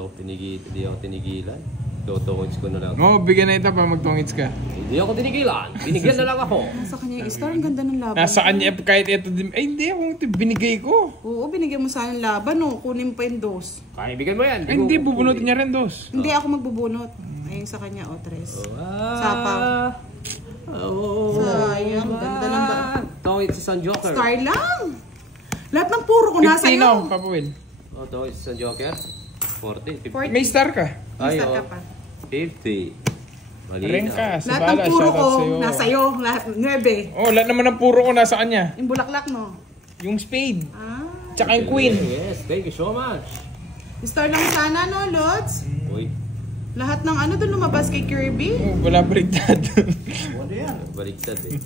ako tinigilan. Totongits ko na lang. Oh, bigyan na ito pa magtongits ka. Hindi ako tinigilan. Binigyan na lang ako. Nasa kanya yung star. Ang ganda ng laban. Nasa kanya kahit ito din. Ay hindi ako ito binigay ko. Oo, binigyan mo sana ng laban. No? Kunin pa yung dos. Kaibigan mo yan. Ay hindi, bubunutin niya rin dos. Hindi ako magbubunot. Ayun sa kanya, o tres. Sapaw. Oh, Sayang, ganda ng ba? Tongits si San Joker. Star lang. Lahat ng puro ko 50 nasa now, iyo. Papa Will. Oh, tongits si San Joker. 40, 50. 40. May star ka. Ay, Star oh. ka pa. 50. Mali Ren ka. Lahat ng Sabala, puro shoutout ko sa'yo. nasa iyo. Lahat, 9. Oh, lahat naman ng puro ko nasa kanya. Yung bulaklak, no? Yung spade. Ah. Tsaka yung queen. Yes, thank you so much. Star lang sana, no, Lods? Uy, Lahat ng ano doon lumabas kay Kirby. Oh, wala baliktad. baliktad eh.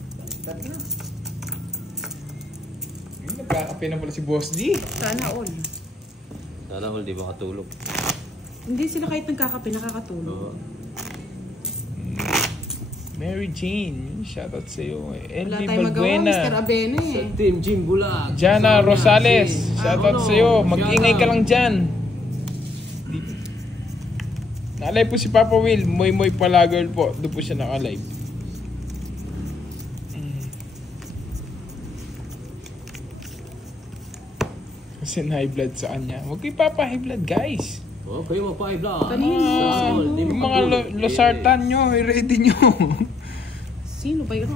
Nagkakape na pala si Boss D. Sana all. Sana all di ba katulog? Hindi sila kahit nagkakape, nakakatulog. Oo. Mary Jane. Shoutout sa'yo. Wala Ellie tayong magawa, Mr. Balbuena. Abene Sa eh. Team Jim Bulag. Jana Rosales. Shoutout sa'yo. Mag-ingay ka lang dyan. Nalive po si Papa Will. Moy Moy pala girl po. Doon po siya naka-live. Send high blood sa kanya. Huwag kayo papa-high blood, guys. Oh, kayo magpa-i-vlog. Kanino? Yung mga losartan nyo, i-ready nyo. Sino ba yun?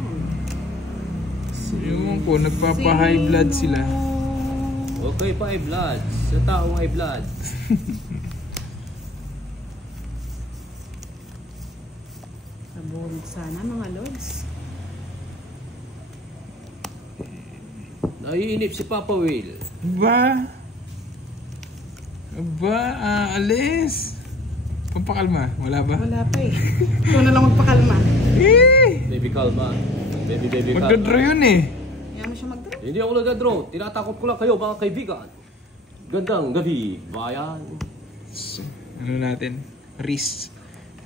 Yung ko, nagpapa-high blood sila. Okay, pa i-blood. Sa taong high blood. Naborid sana mga lods. Naiinip si Papa Will. Aba, alis. Pampakalma, wala ba? Wala pa eh. Ikaw na lang magpakalma. Baby kalma. Baby kalma. Magdodraw yun eh. Kaya mo siya mag-draw. Hindi ako nag-draw. Tinatakot ko lang kayo mga kaibigan. Gandang gabi, bayan. So, ano natin?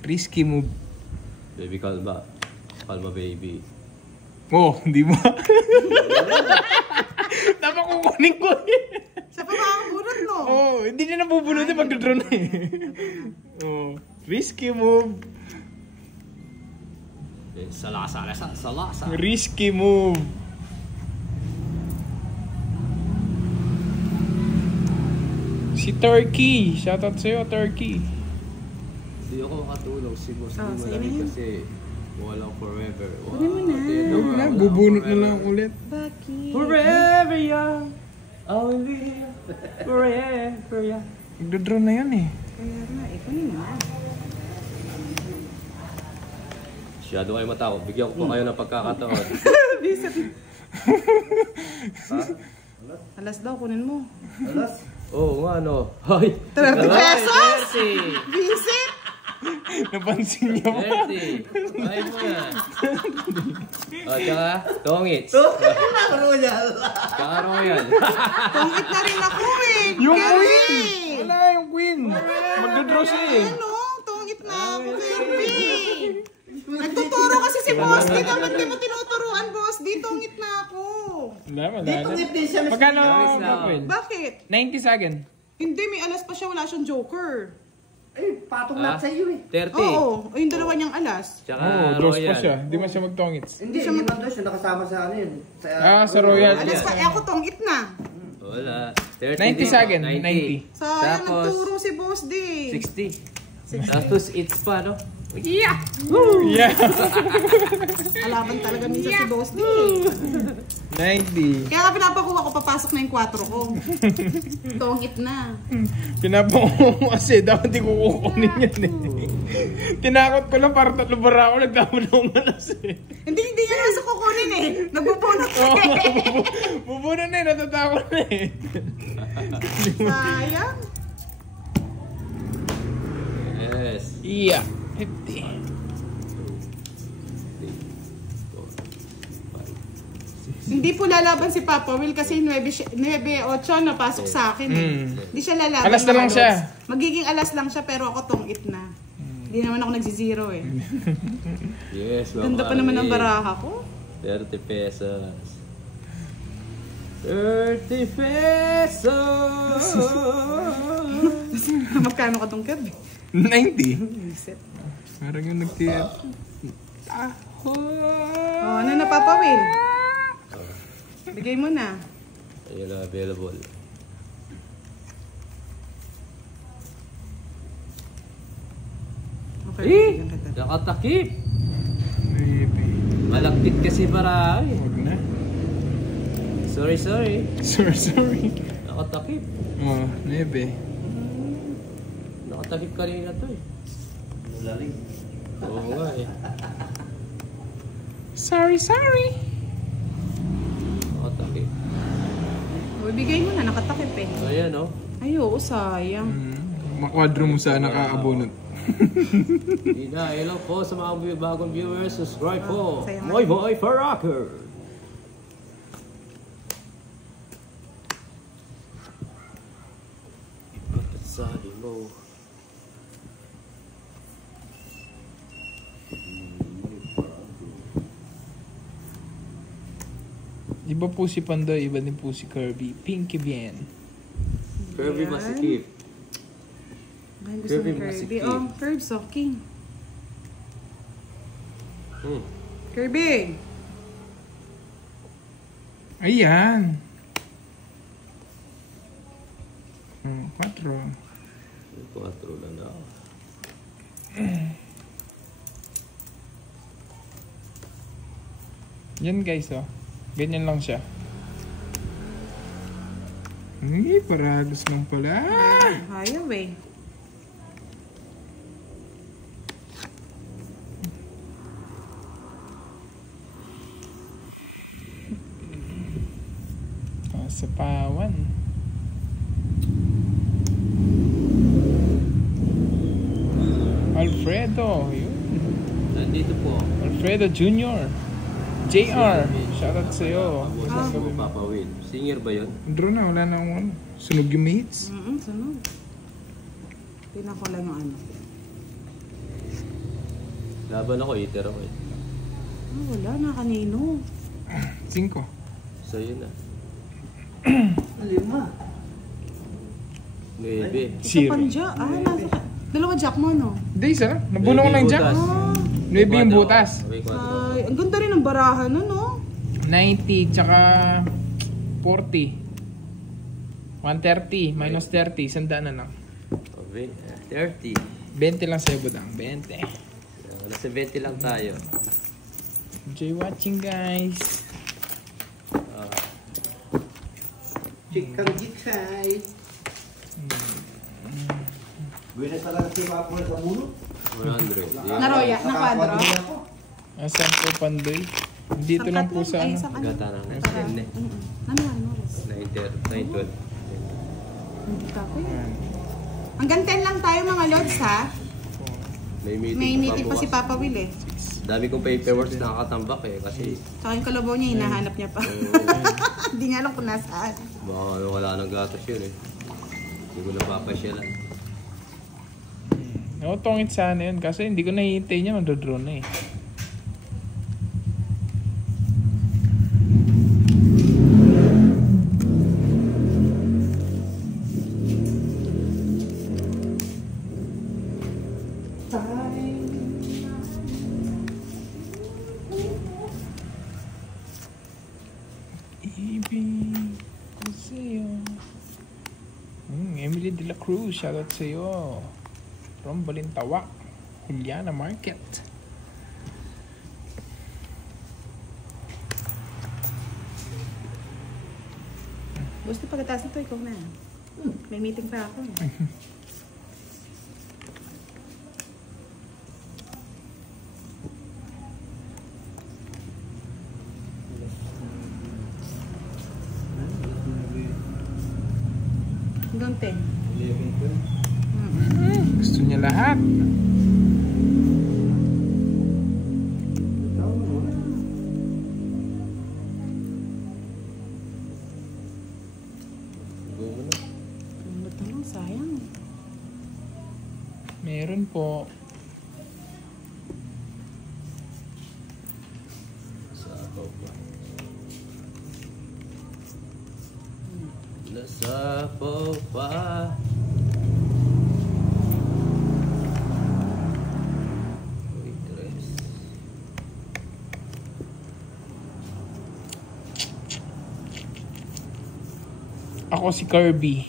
Risky move. Baby kalma. Kalma baby. Oh, hindi mo. Dapat kukunin ko eh. Siya pa makakabunod, no? Oh, hindi niya nabubunod eh, magdodraw na eh. Oh, risky move. Salasa. Risky move. Si Turkey. Shoutout sa'yo, Turkey. Hindi ako makatulog si Boss. Oh, Di sa'yo na malaki yun. kasi walang forever. Kunin mo na. Wala, bubunot na lang ulit. Bakit? Forever young. I will live forever young. Magdodraw na yan eh. Kaya nga, kunin mo na. Masyado kayo matakot. Bigyan ko pa kayo ng pagkakataon. Bisit. Alas daw, kunin mo. Alas. Oo nga, no. Ay! 30 pesos? 30! Bisit! Napansin niya ba? 30! Ay mo yan. O, tsaka, tongits. Ano yan? Tsaka royal. Tungkit na rin ako eh. Yung Kirby! queen! Wala yung queen. Magdodraw siya eh. Ano? Tungkit na ako, Kirby! Nagtuturo kasi si Boss D. Dapat di mo tinuturuan, Boss D. Tungit na ako. Wala. Dito ngiti siya. Magkano Guys, ang queen? Bakit? 90 sa akin. Hindi, may alas pa siya. Wala siyang joker. Ay, patong lahat sa iyo eh. 30. Oo, yung dalawa niyang alas. Tsaka Oo, draws pa royal. siya. Di man siya magtongits. Hindi, hindi man doon siya nakasama sa ano yun. Sa royal. Alas pa, ako tungit na. Wala. 30 90 sa akin. 90. Sayang, Tapos, nagturo si Boss D. 60. Tapos it's pa, no? Yeah! Alaban talaga minsan si Boss D. 90. Kaya nga pinapakuha ko, papasok na yung 4 ko. Tungit na. Pinapango mo kasi. Dapat di ko kukunin yan eh. Tinakot ko lang para 3 bara ako. Nagtama na umalas eh. Hindi nga naman sa kukunin eh. Nagbubunot Oo, eh. bubuno na eh. Natatakot na eh. Sayang. Yes. Yeah. 50. Hindi po lalaban si Papa Will kasi 9-8 napasok sa akin eh. Hindi siya lalaban. Alas na mga lang siya. lods. Magiging alas lang siya pero ako tungit na. Hindi naman ako nagsi-zero eh. Yes. Ganda pa naman ang baraha ko. 30 pesos. 30 pesos! Magkano ka tong Kirby? 90. Iset. Parang yung nagtiyat. Oh, ano na Papa Will? Bigay mo na. Ayun na, available. Okay, Eh! bigyan kita. Nakatakip! Maybe. Malaktit kasi para. Huwag na. Sorry. Sorry. Nakatakip. Oh, maybe. Nakatakip kanina to eh. Laling. Oo nga eh. Sorry. Nakatakip. O, bigay mo na, nakatakip eh. Ayan oh. Ay, oo, sayang. Makwadro mo sana kaabunot. Hindi na. Hello po sa mga bagong viewers. Subscribe po. Sayang. Moy for Rocker. Ipatat sa mo. Iba po si Pandoy, iba din po si Kirby. Pinky bien. Kirby Ayan. masikip. Ay, gusto Kirby ni Kirby. masikip. Oh, Kirby, soking. Hmm. Kirby! Ayan. 4. 4 lang ako. Yan guys, oh. Ganyan lang siya. Ay, paragos lang pala. Ayaw eh. Sa pawan. Alfredo. Yun. Nandito po. Alfredo Jr. JR. Shoutout sa'yo. Boses ko Papa Will. Singer ba yun? Draw na, wala na akong ano. Sunog yung mates. Sunog. Tingnan ko lang yung ano. Laban ako, eater ako eh. Wala na kanino. 5. Sa'yo na. 5. 9. Isa pang jack. Nasa dalawa jack mo, no? Hindi, isa lang. Nabuno ko ng jack. Ah, 9 yung butas. ay, ang ganda rin ng barahan, no? 90, tsaka 40. 130, minus 30. Sandaan na lang. 30. 20 lang sa'yo, budang. 20. Nasa 20 lang tayo. Enjoy watching, guys. Chikang jikay. Buwena talaga si Papa sa mulo. 100. Naroya, na kwadro. Asan po, Pandoy? Dito lang po sa Ay, ano. sa kanya. Gata na. 10. Ano yan, Norris? 912. Hindi ka ko yun. Hanggang 10 lang tayo mga lods, ha? May meeting, May meeting pa bukas. si Papa Will, eh. Dami kong paperwork na nakakatambak eh. Kasi Tsaka yung kalabaw niya, hinahanap niya pa. Hindi niya alam kung nasaan. baka wala nang gatas yun eh. Hindi ko napapasyalan. Tongit sana yun. Kasi hindi ko nahihintay niya. Magdodraw na eh. Ibig ko sa'yo. Emily De La Cruz, shoutout sa'yo. From Balintawak, Juliana Market. Gusto pagkatapos nito, ikaw na. May meeting pa ako. Hanggang 10. 11. Gusto niya lahat. Ba't naman, sayang. Meron po. Nasapaw pa. Ako si Kirby.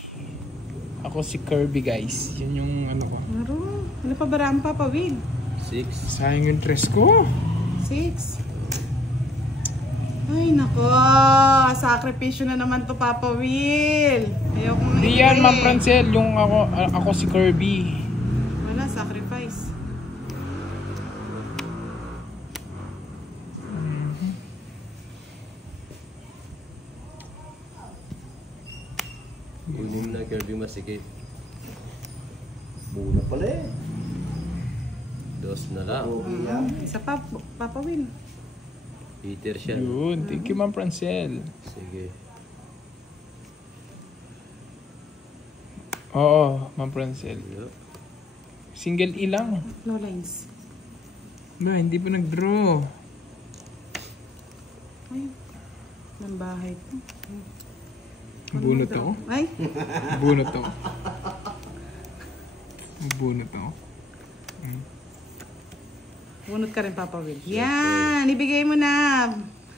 Ako si Kirby, guys. Yun yung ano ko. Ano? Ano pa ba ram, Papa Will? 6. Sayang yung dress ko. 6. Ay, nako. Sakripisyo na naman to, Papa Will. Ayoko na Di yan, Ma'am Francel. Yung ako si Kirby. Wala, sacrifice. Kunin mo na Kirby masikip. Muna pala eh. 2 na lang. Isa pa, Papa Will. Peter siya. Yun. Thank you, Ma'am Francel. Sige. Oo, Ma'am Francel. Yup. Single E lang. No lines. Ba, hindi pa nag-draw. Ay, ng bahay to. Bunot ako. Ay, Bunot ako. Bunot ako. bunot ka rin, Papa Will. Yan, ibigay mo na.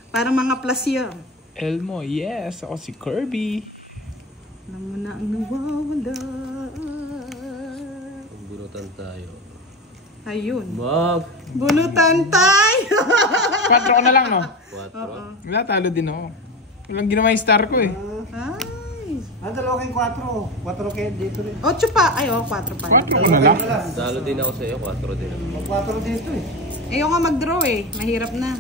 Parang mga plus yun. Elmo, yes. Ako si Kirby. Alam mo na ang nawawala. Bunutan tayo. Ayun. Bunutan tayo! 4 ko na lang, no? 4. Wala, talo din ako. Walang ginawa yung star ko eh. Ay. Dalawa kayong 4. 4 kayo dito rin. 8 pa. Ay, 4 pa. 4 ko na lang. Talo din ako sa iyo, 4 din ako. 4 dito eh. Ayaw nga mag-draw eh. Mahirap na.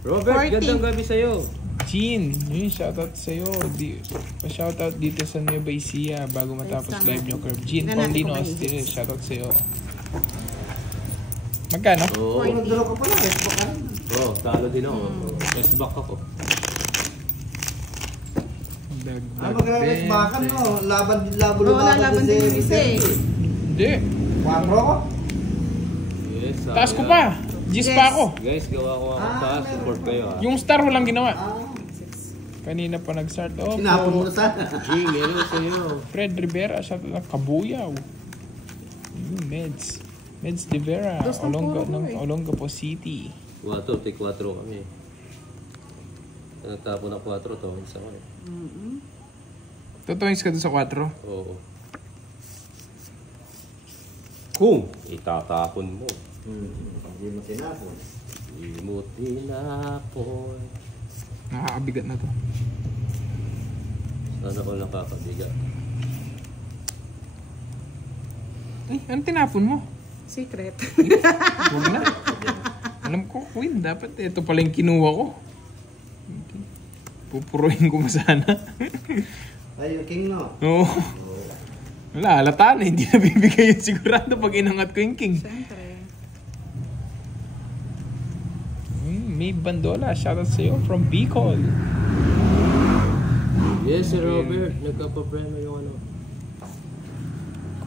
Robert, 40. gandang gabi sa iyo. Jean, yun, shoutout sa'yo. Pa-shoutout dito sa Nueva Ecija bago matapos Tama. live nyo, Curve. Jean Nanalo Paulino ko ba Astil, shoutout sa'yo. Magkano? Oo. Nag-draw ka pala. Baka Oh, talo din ako. Best back ako. mag-bakan no. Laban Wala laban din yung isa eh. Hindi. 4 ko? Yes, Taas ko pa. Gis pa ako. Guys, gawa ko ako taas. Support kayo ha. Yung star walang ginawa. Kanina pa nag-start. Oh, Tinapon mo na sana. G, meron sa iyo. Fred Rivera, shoutout na Kabuyaw. Meds. Meds de Vera, Dos ng puro ko eh. Olongapo City. 4, take 4 kami. Nagtapo na 4 to. Isa ko eh. Totoings ka doon sa 4? Oo. Kung itatapon mo. Hindi mo tinapon. Hindi mo tinapon. Nakakabigat na to. Sana ko nakakabigat. Ay, ano tinapon mo? Secret. Huwag na. Alam ko, Queen, dapat ito pala yung kinuha ko. Pupuruin ko mo sana. Ay, yung king no. Oo. Wala, halata na. Hindi na bibigay yun sigurado pag inangat ko yung king. Siyempre. May Bandola, shoutout sa'yo from Bicol. Yes, Sir Robert. Nagka-problema yung ano.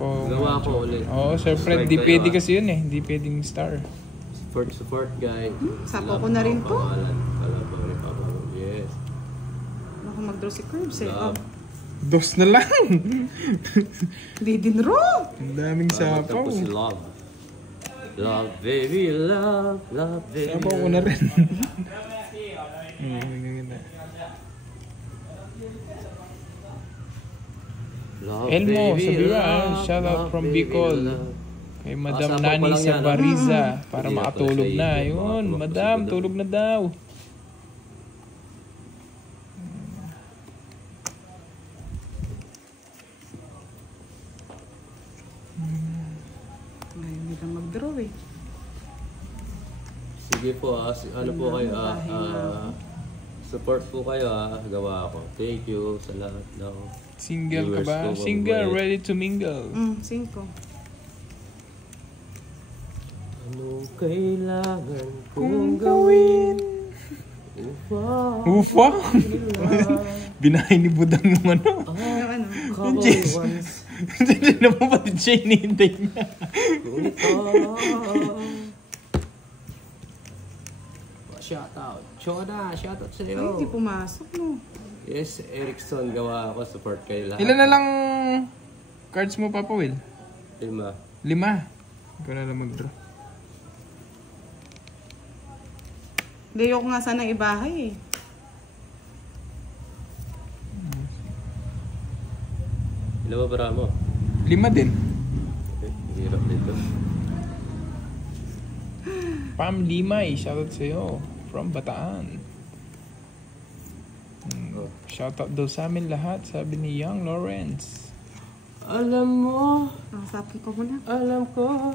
Gawa ko ulit. Oo, Sir Fred, Strike di kayo, pwede ah. kasi yun eh. Di pwedeng star. Support guy. Sapo ko na rin to. Kalabaw rin pa. Yes. Ako mag-draw si Curbs eh. Love. Dos na lang. Hindi din raw. Ang daming sapaw. Tapos si Love. Love, baby, love. Love, baby. Sapaw ko na rin. Love, Elmo, baby, sabi ba, love. shoutout Love, from baby, Bicol. love. Kay Madam Sapaw pa Nani lang sa yan, ah. Bariza para Hindi makatulog ako na. sa iyo, Yun, makatulog Madam, sa tulog na daw. Ngayon hindi ka mag-draw eh. Sige po, ano po kayo, support po kayo, gawa ako. Thank you sa lahat ng Single ka viewers ba? ko, Single, mabait. ready to mingle. 5. Anong kailangan Kung kong gawin. Ufa? Binahay ni Budang ng ano. Ano? Couple Yes. ones. Hindi naman pati siya hinihintay niya. Shout out. Choda, shout out sa Ay, iyo. hindi pumasok no. Yes, Erickson, gawa ako. Support kayo lahat. Ilan na lang cards mo, Papa Will? 5. 5. Ikaw na lang mag-draw. Hindi ko nga sana ibahay eh. Ilan ba para mo? 5 din. Hirap dito. Pam Limay, shoutout sa'yo. From Bataan. Shoutout daw sa amin lahat, sabi ni Young Lawrence. Alam mo, Nakasapin ko muna. alam ko.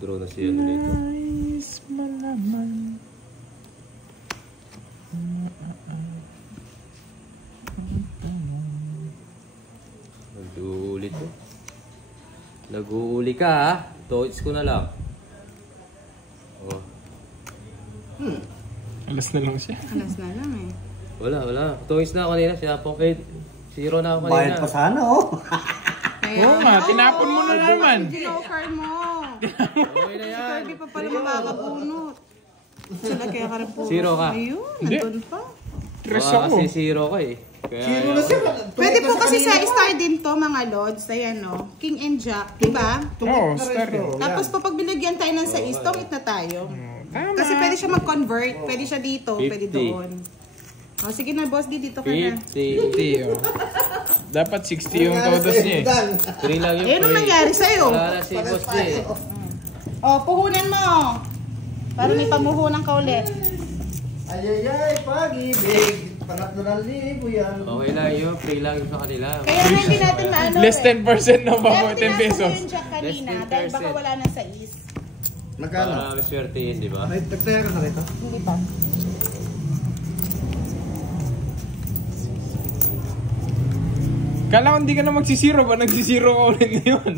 Draw na siya dito. Nice malaman. Nag-uulit ko. Nag-uuli ka ha. Toys ko na lang. Oh. Alas na lang siya. Alas na lang eh. Wala. Toys na ako kanina. Siya po. 0 na ako kanina. Bayad pa sana oh. Kaya, Oo nga, tinapon mo na naman. Joker mo. Okay na Si yan. Kirby pa pala makakabunot. Sila kaya ka rin po. 0 ka. Ayun, Hindi. nandun pa. Tres Baka ako. kasi 0 ka eh. Kaya, Zero na siya. Pwede po kasi sa star din to mga lords. Ayan no. King and Jack. Diba? Oo, star yun. Tapos pag binigyan tayo ng 6, tongit na tayo. Tama. Kasi pwede siya mag-convert. Pwede siya dito, 50. pwede doon. O, sige na, boss, dito ka na. 50, oh. Dapat 60 yung totos niya eh. Free lang yung Eh, anong nangyari sa'yo? Wala na si Boss D. O, puhunan mo. Para may pamuhunan ka ulit. Ay, pag-ibig. Pangatlo ng libo yan. Okay lang yun, free lang yung sa kanila. Kaya nga hindi natin maano Less 10% na ba mo? 10 Kaya pesos. pinasa mo yung jack kanina Less 10%. dahil baka wala nang sais. Magkano? Para maswertein, di ba? Ay, nagtaya ka na rito? Hindi pa. Kala ko hindi ka na magsisiro ba? Nagsisiro ka ulit ngayon.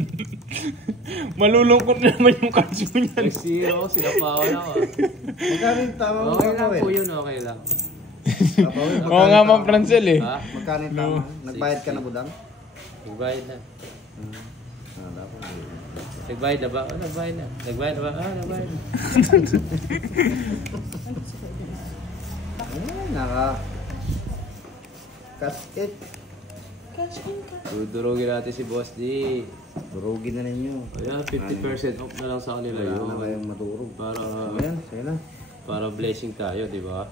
Malulungkot na naman yung cards mo niyan. Nag-zero, sinapawan ako. Magkano yung tama mo? Okay lang po yun, okay lang. Oo nga, Ma'am Francel eh. Ha? Magkano yung tama? Nagbayad ka na, budang? Nagbayad na. Dapat. Nagbayad na ba? Oh, nagbayad na. Nagbayad na ba? Ah, nagbayad na. Ay, naka... Kasket. Dudurugin natin si Boss D. Durugin na ninyo. Ayan, 50% off na lang sa kanila Wala yun. na kayong madurog. Ayan, sige na. Para blessing tayo, di ba?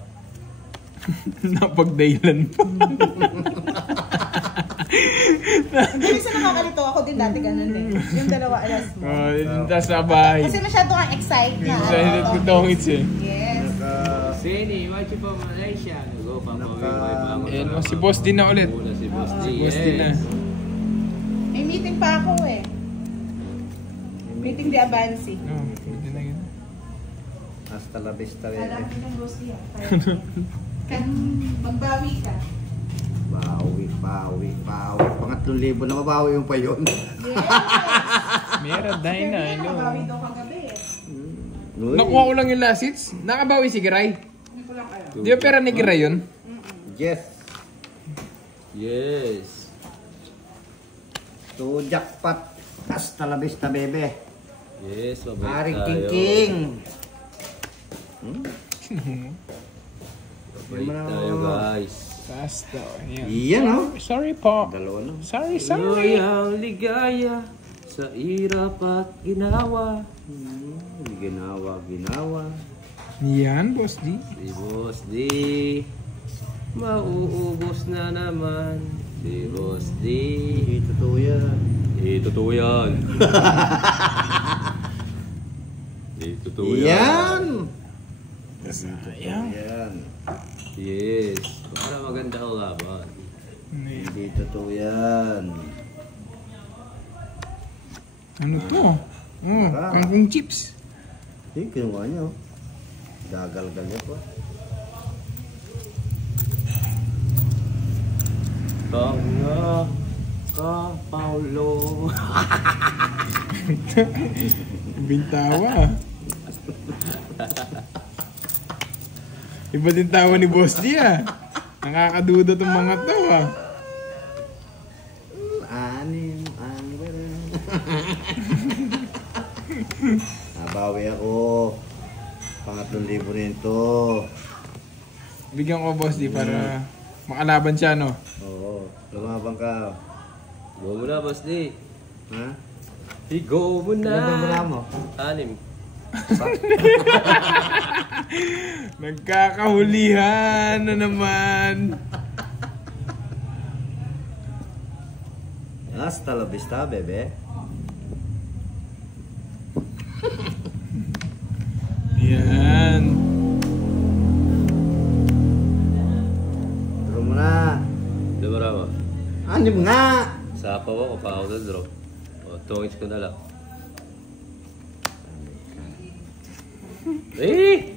Napagdaylan pa. Hindi sa nakakalito ako din dati ganun din. Yung dalawa alas mo. Tapos sa bahay. Kasi masyado kang excited na. Excited ko tong hits eh. Yes. Sini, watch you from Malaysia. Go, Papa. Ayan, si Boss din na ulit. Muna si Boss D. Boss din na. May meeting pa ako eh. Meeting di Abansi. Oh, pwede na yun. Hasta la vista, Alam bebe. ko ng boss niya. Kan magbawi ka. Bawi. Pangatlong libo na mabawi yung pa yun. Yes. Meron, dahil na. Kaya Hello. nakabawi daw kagabi eh. Uy. Nakuha ko lang yung last hits. Nakabawi si Giray. Hindi ko lang alam. Di ba pera ni Giray yun? Yes. Yes. To jackpot. Hasta la vista, bebe. Yes, mabait Aring tayo. king. Mabait tayo, guys. Basta. Ayan. Iyan, oh. Sorry po. Dalawa na. Sorry. Loyang ligaya sa hirap at ginawa. Ginawa. Yan, Boss D. Si Boss D, mauubos na naman. Si Boss D, Totoo yan. totoo yan. Totoo Yan. Sayang. Yan. Yes. Para maganda ang laban. Hindi totoo yan. Ano to? Oh, kangkong chips. Hindi, kinuha niya, oh. Gagal-gal niya po. Tanga ka, Paulo. Bintawa. Iba din tawa ni Boss D ah. Nakakaduda tong mga to ah. Anim, nabawi ako. Pangatlong libo rin to. Bigyan ko Boss D para makalaban siya no. Oo, lumabang ka. Go mo na, Boss D. Ha? Go mo na. Ilan ba wala mo? 6. Nagkakahulihan na naman. Hasta la vista, bebe. Yan. Draw mo na. Diba mo? Anim nga. Sa pawa ko pa ako na draw. O, tungits ko na lang.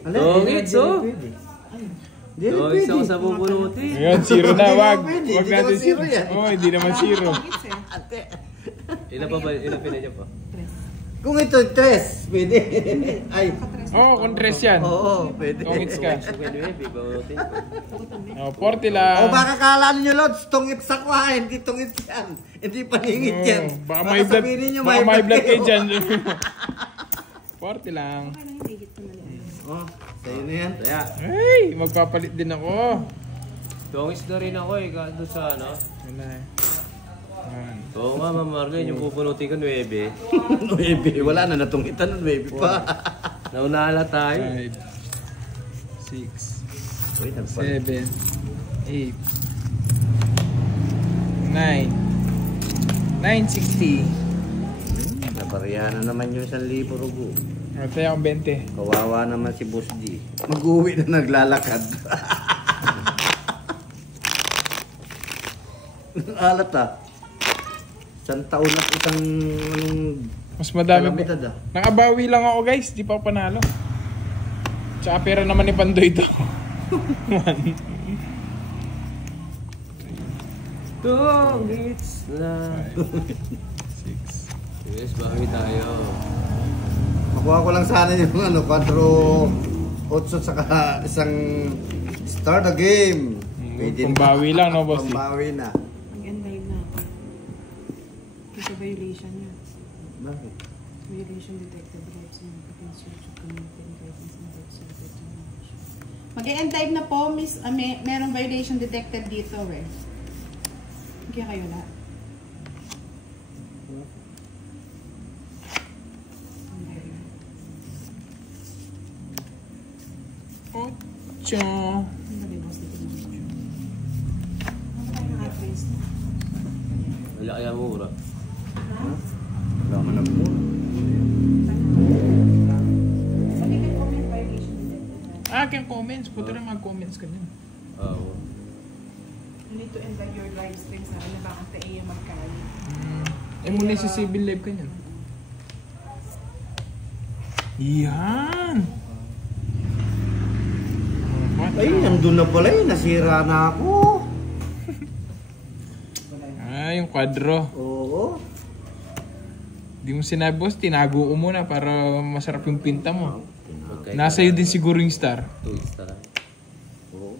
Tungits oh! Tungits ako sa bubunutin. Ngayon, zero na. Wag Hindi natin naman zero. zero yan. Oh, hindi naman zero. Ilan pa ba? Ilan pinadya pa? Kung ito, 3, pwede. Ay. Oh, kung tres yan. Oo, pwede. Tungits ka. Anyway, bubunutin ko. Oh, 40 lang. O baka kala nyo, Lods, tungits ako ha, hindi tungits yan. Hindi paningit yan. Oh, baka may blood. sabihin ninyo, Baka may blood kayo kayo. dyan. 40 lang. Oh, sa'yo na yan. Kaya, Ay, magpapalit din ako. tungits na rin ako eh. Doon sa ano. Yan na. Yan. Oo nga, Ma'am Marlene, yung pupunutin ko 9. 9, wala na natungitan ng 9 pa. Naunala tayo. 5, 6, Uy, nagpalit. 7, 8 9 960. Nabarihan na naman yung 1,000 rugo. Ito yung 20. Kawawa naman si Boss D. Mag-uwi na naglalakad. Alat ah. Isang taon at isang Mas madami pa. kalamidad ah. Nakabawi lang ako guys, di pa ako panalo. Tsaka pera naman ni Pandoy ito. 2 hits na. 6. Yes, bawi tayo. Makuha ko lang sana yung 4 8 saka isang start the game. Pambawi lang no, boss? Pambawi na. Mag-end live na ako. Ito violation niya. Bakit? Violation detected rights and against YouTube community and guidance and website determination. Mag-end live na po, miss. Merong violation detected dito, eh. Kaya kayo lahat. Ocho. Ang gabi, boss, dito na. Ano tayo ng address? Wala kaya mura. Wala man ang muna. Sabi ka comment violation detected. Kaya comments. Puto na mag-comments ka din. Oo. You need to end your live stream sa ano ba ang taiya magkali. Muna si civil live ka niyan. Yan! Ay, nandun na pala eh. Nasira na ako. Yung kwadro. Oo. Di mo sinabi, boss, tinago ko muna para masarap yung pinta mo. Okay. Nasa iyo din siguro yung star. 2 hits na lang. Oo.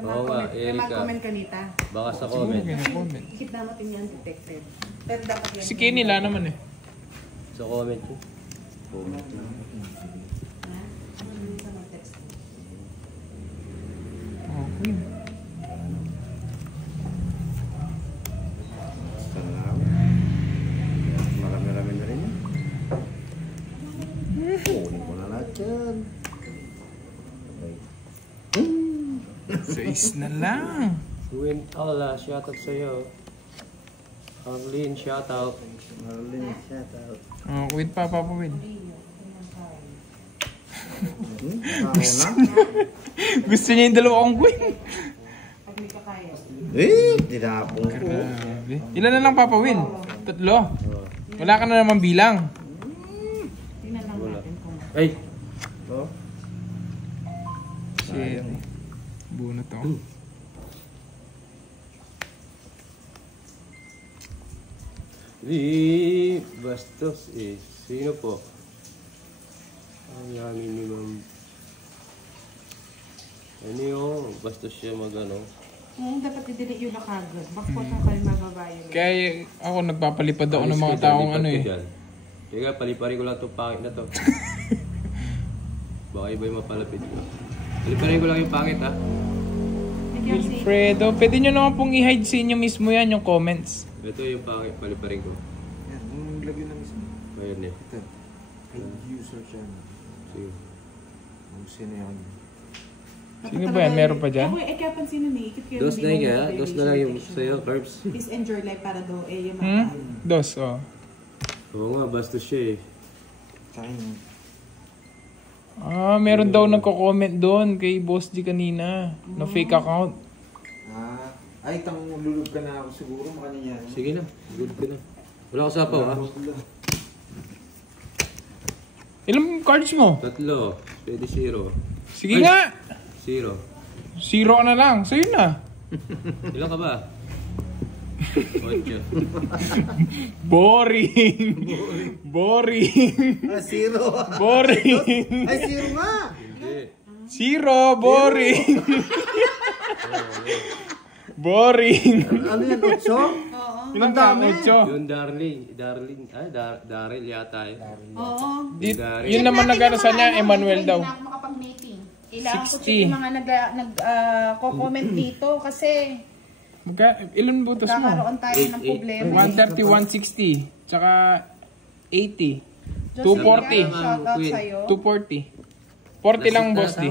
Oo nga, Erika. Mag-comment ka nita. Baka sa Siguro comment. kina-comment. Hit natin yan detected. Pero dapat yan. Si Kenny la naman eh. Sa comment yun. Ha? Ano yun sa mag-text? Okay. Marami-rami na rin yan. Kunin ko na lahat yan. Okay. 6 na lang. Win Ala, shoutout sa'yo. Arlene, shoutout. Marlene, shout out. Win pa, Papa Win. Ako na? Gusto niya yung dalawa kong win. Pag may kakaya. Tinapong ko. Grabe. Ilan na lang, Papa Win? 3. Wala ka na naman bilang. Tingnan lang natin kung Ay! Oh. Shit. Buno to. Di bastos eh. Sino po? Ang yamin ni ma'am. Ano yun? Bastos siya mag-ano. ngayon dapat i-delete yun na kagad. Bakit po kayo mababayan? Kaya ako nagpapalipad ako ng Alis mga ka dyan, taong lipat ano ka eh. dyan. Kaya palipari ko lang itong pangit na to. Baka iba yung mapalapit ko. Palipari ko lang yung pangit ha. Wilfredo, pwede nyo naman pong i-hide sa inyo mismo yan yung comments. Ito yung pangit, paliparin ko. Yan, lagyan na mismo. Ayan eh. Ito. User channel. Sige. Ang sino yan? Sino ba yan? Meron pa dyan? Okay, kaya pansinin eh. Ikit kayo Dos na yun kaya? ng Dos na lang yung violation sa'yo, detection. carbs. Please enjoy life para do yung Hmm? mga Dos, oh. Oo nga, bastos siya eh. Sa akin. Meron daw nagko-comment doon kay Boss G kanina. Na fake account. Ay, lulog ka na ako siguro. Makanya yan. Sige na, good ka na. Wala ko sapaw ha. Ilang cards mo? 3, pwede 0. Sige Ay! nga! 0. 0 ka na lang. Sa'yo na. Ilan ka ba? 8. Boring. Boring. Zero. Boring. Ay, zero nga. Hindi. 0. Boring. Boring. Ano yan, 8? Oo. Ilang dami? 8. Yung Daryl yata eh. Oo. Yun naman nag-ano sa niya, Emmanuel daw. Hindi na ako makapag-mating. Kailangan ko 60. check yung mga nag-comment dito kasi Ilan butos mo? kakaroon tayo ng problema. 130, 160. Tsaka 80. Jocelyn, 240. Shoutout sa'yo. 240. 40 lang, boss D.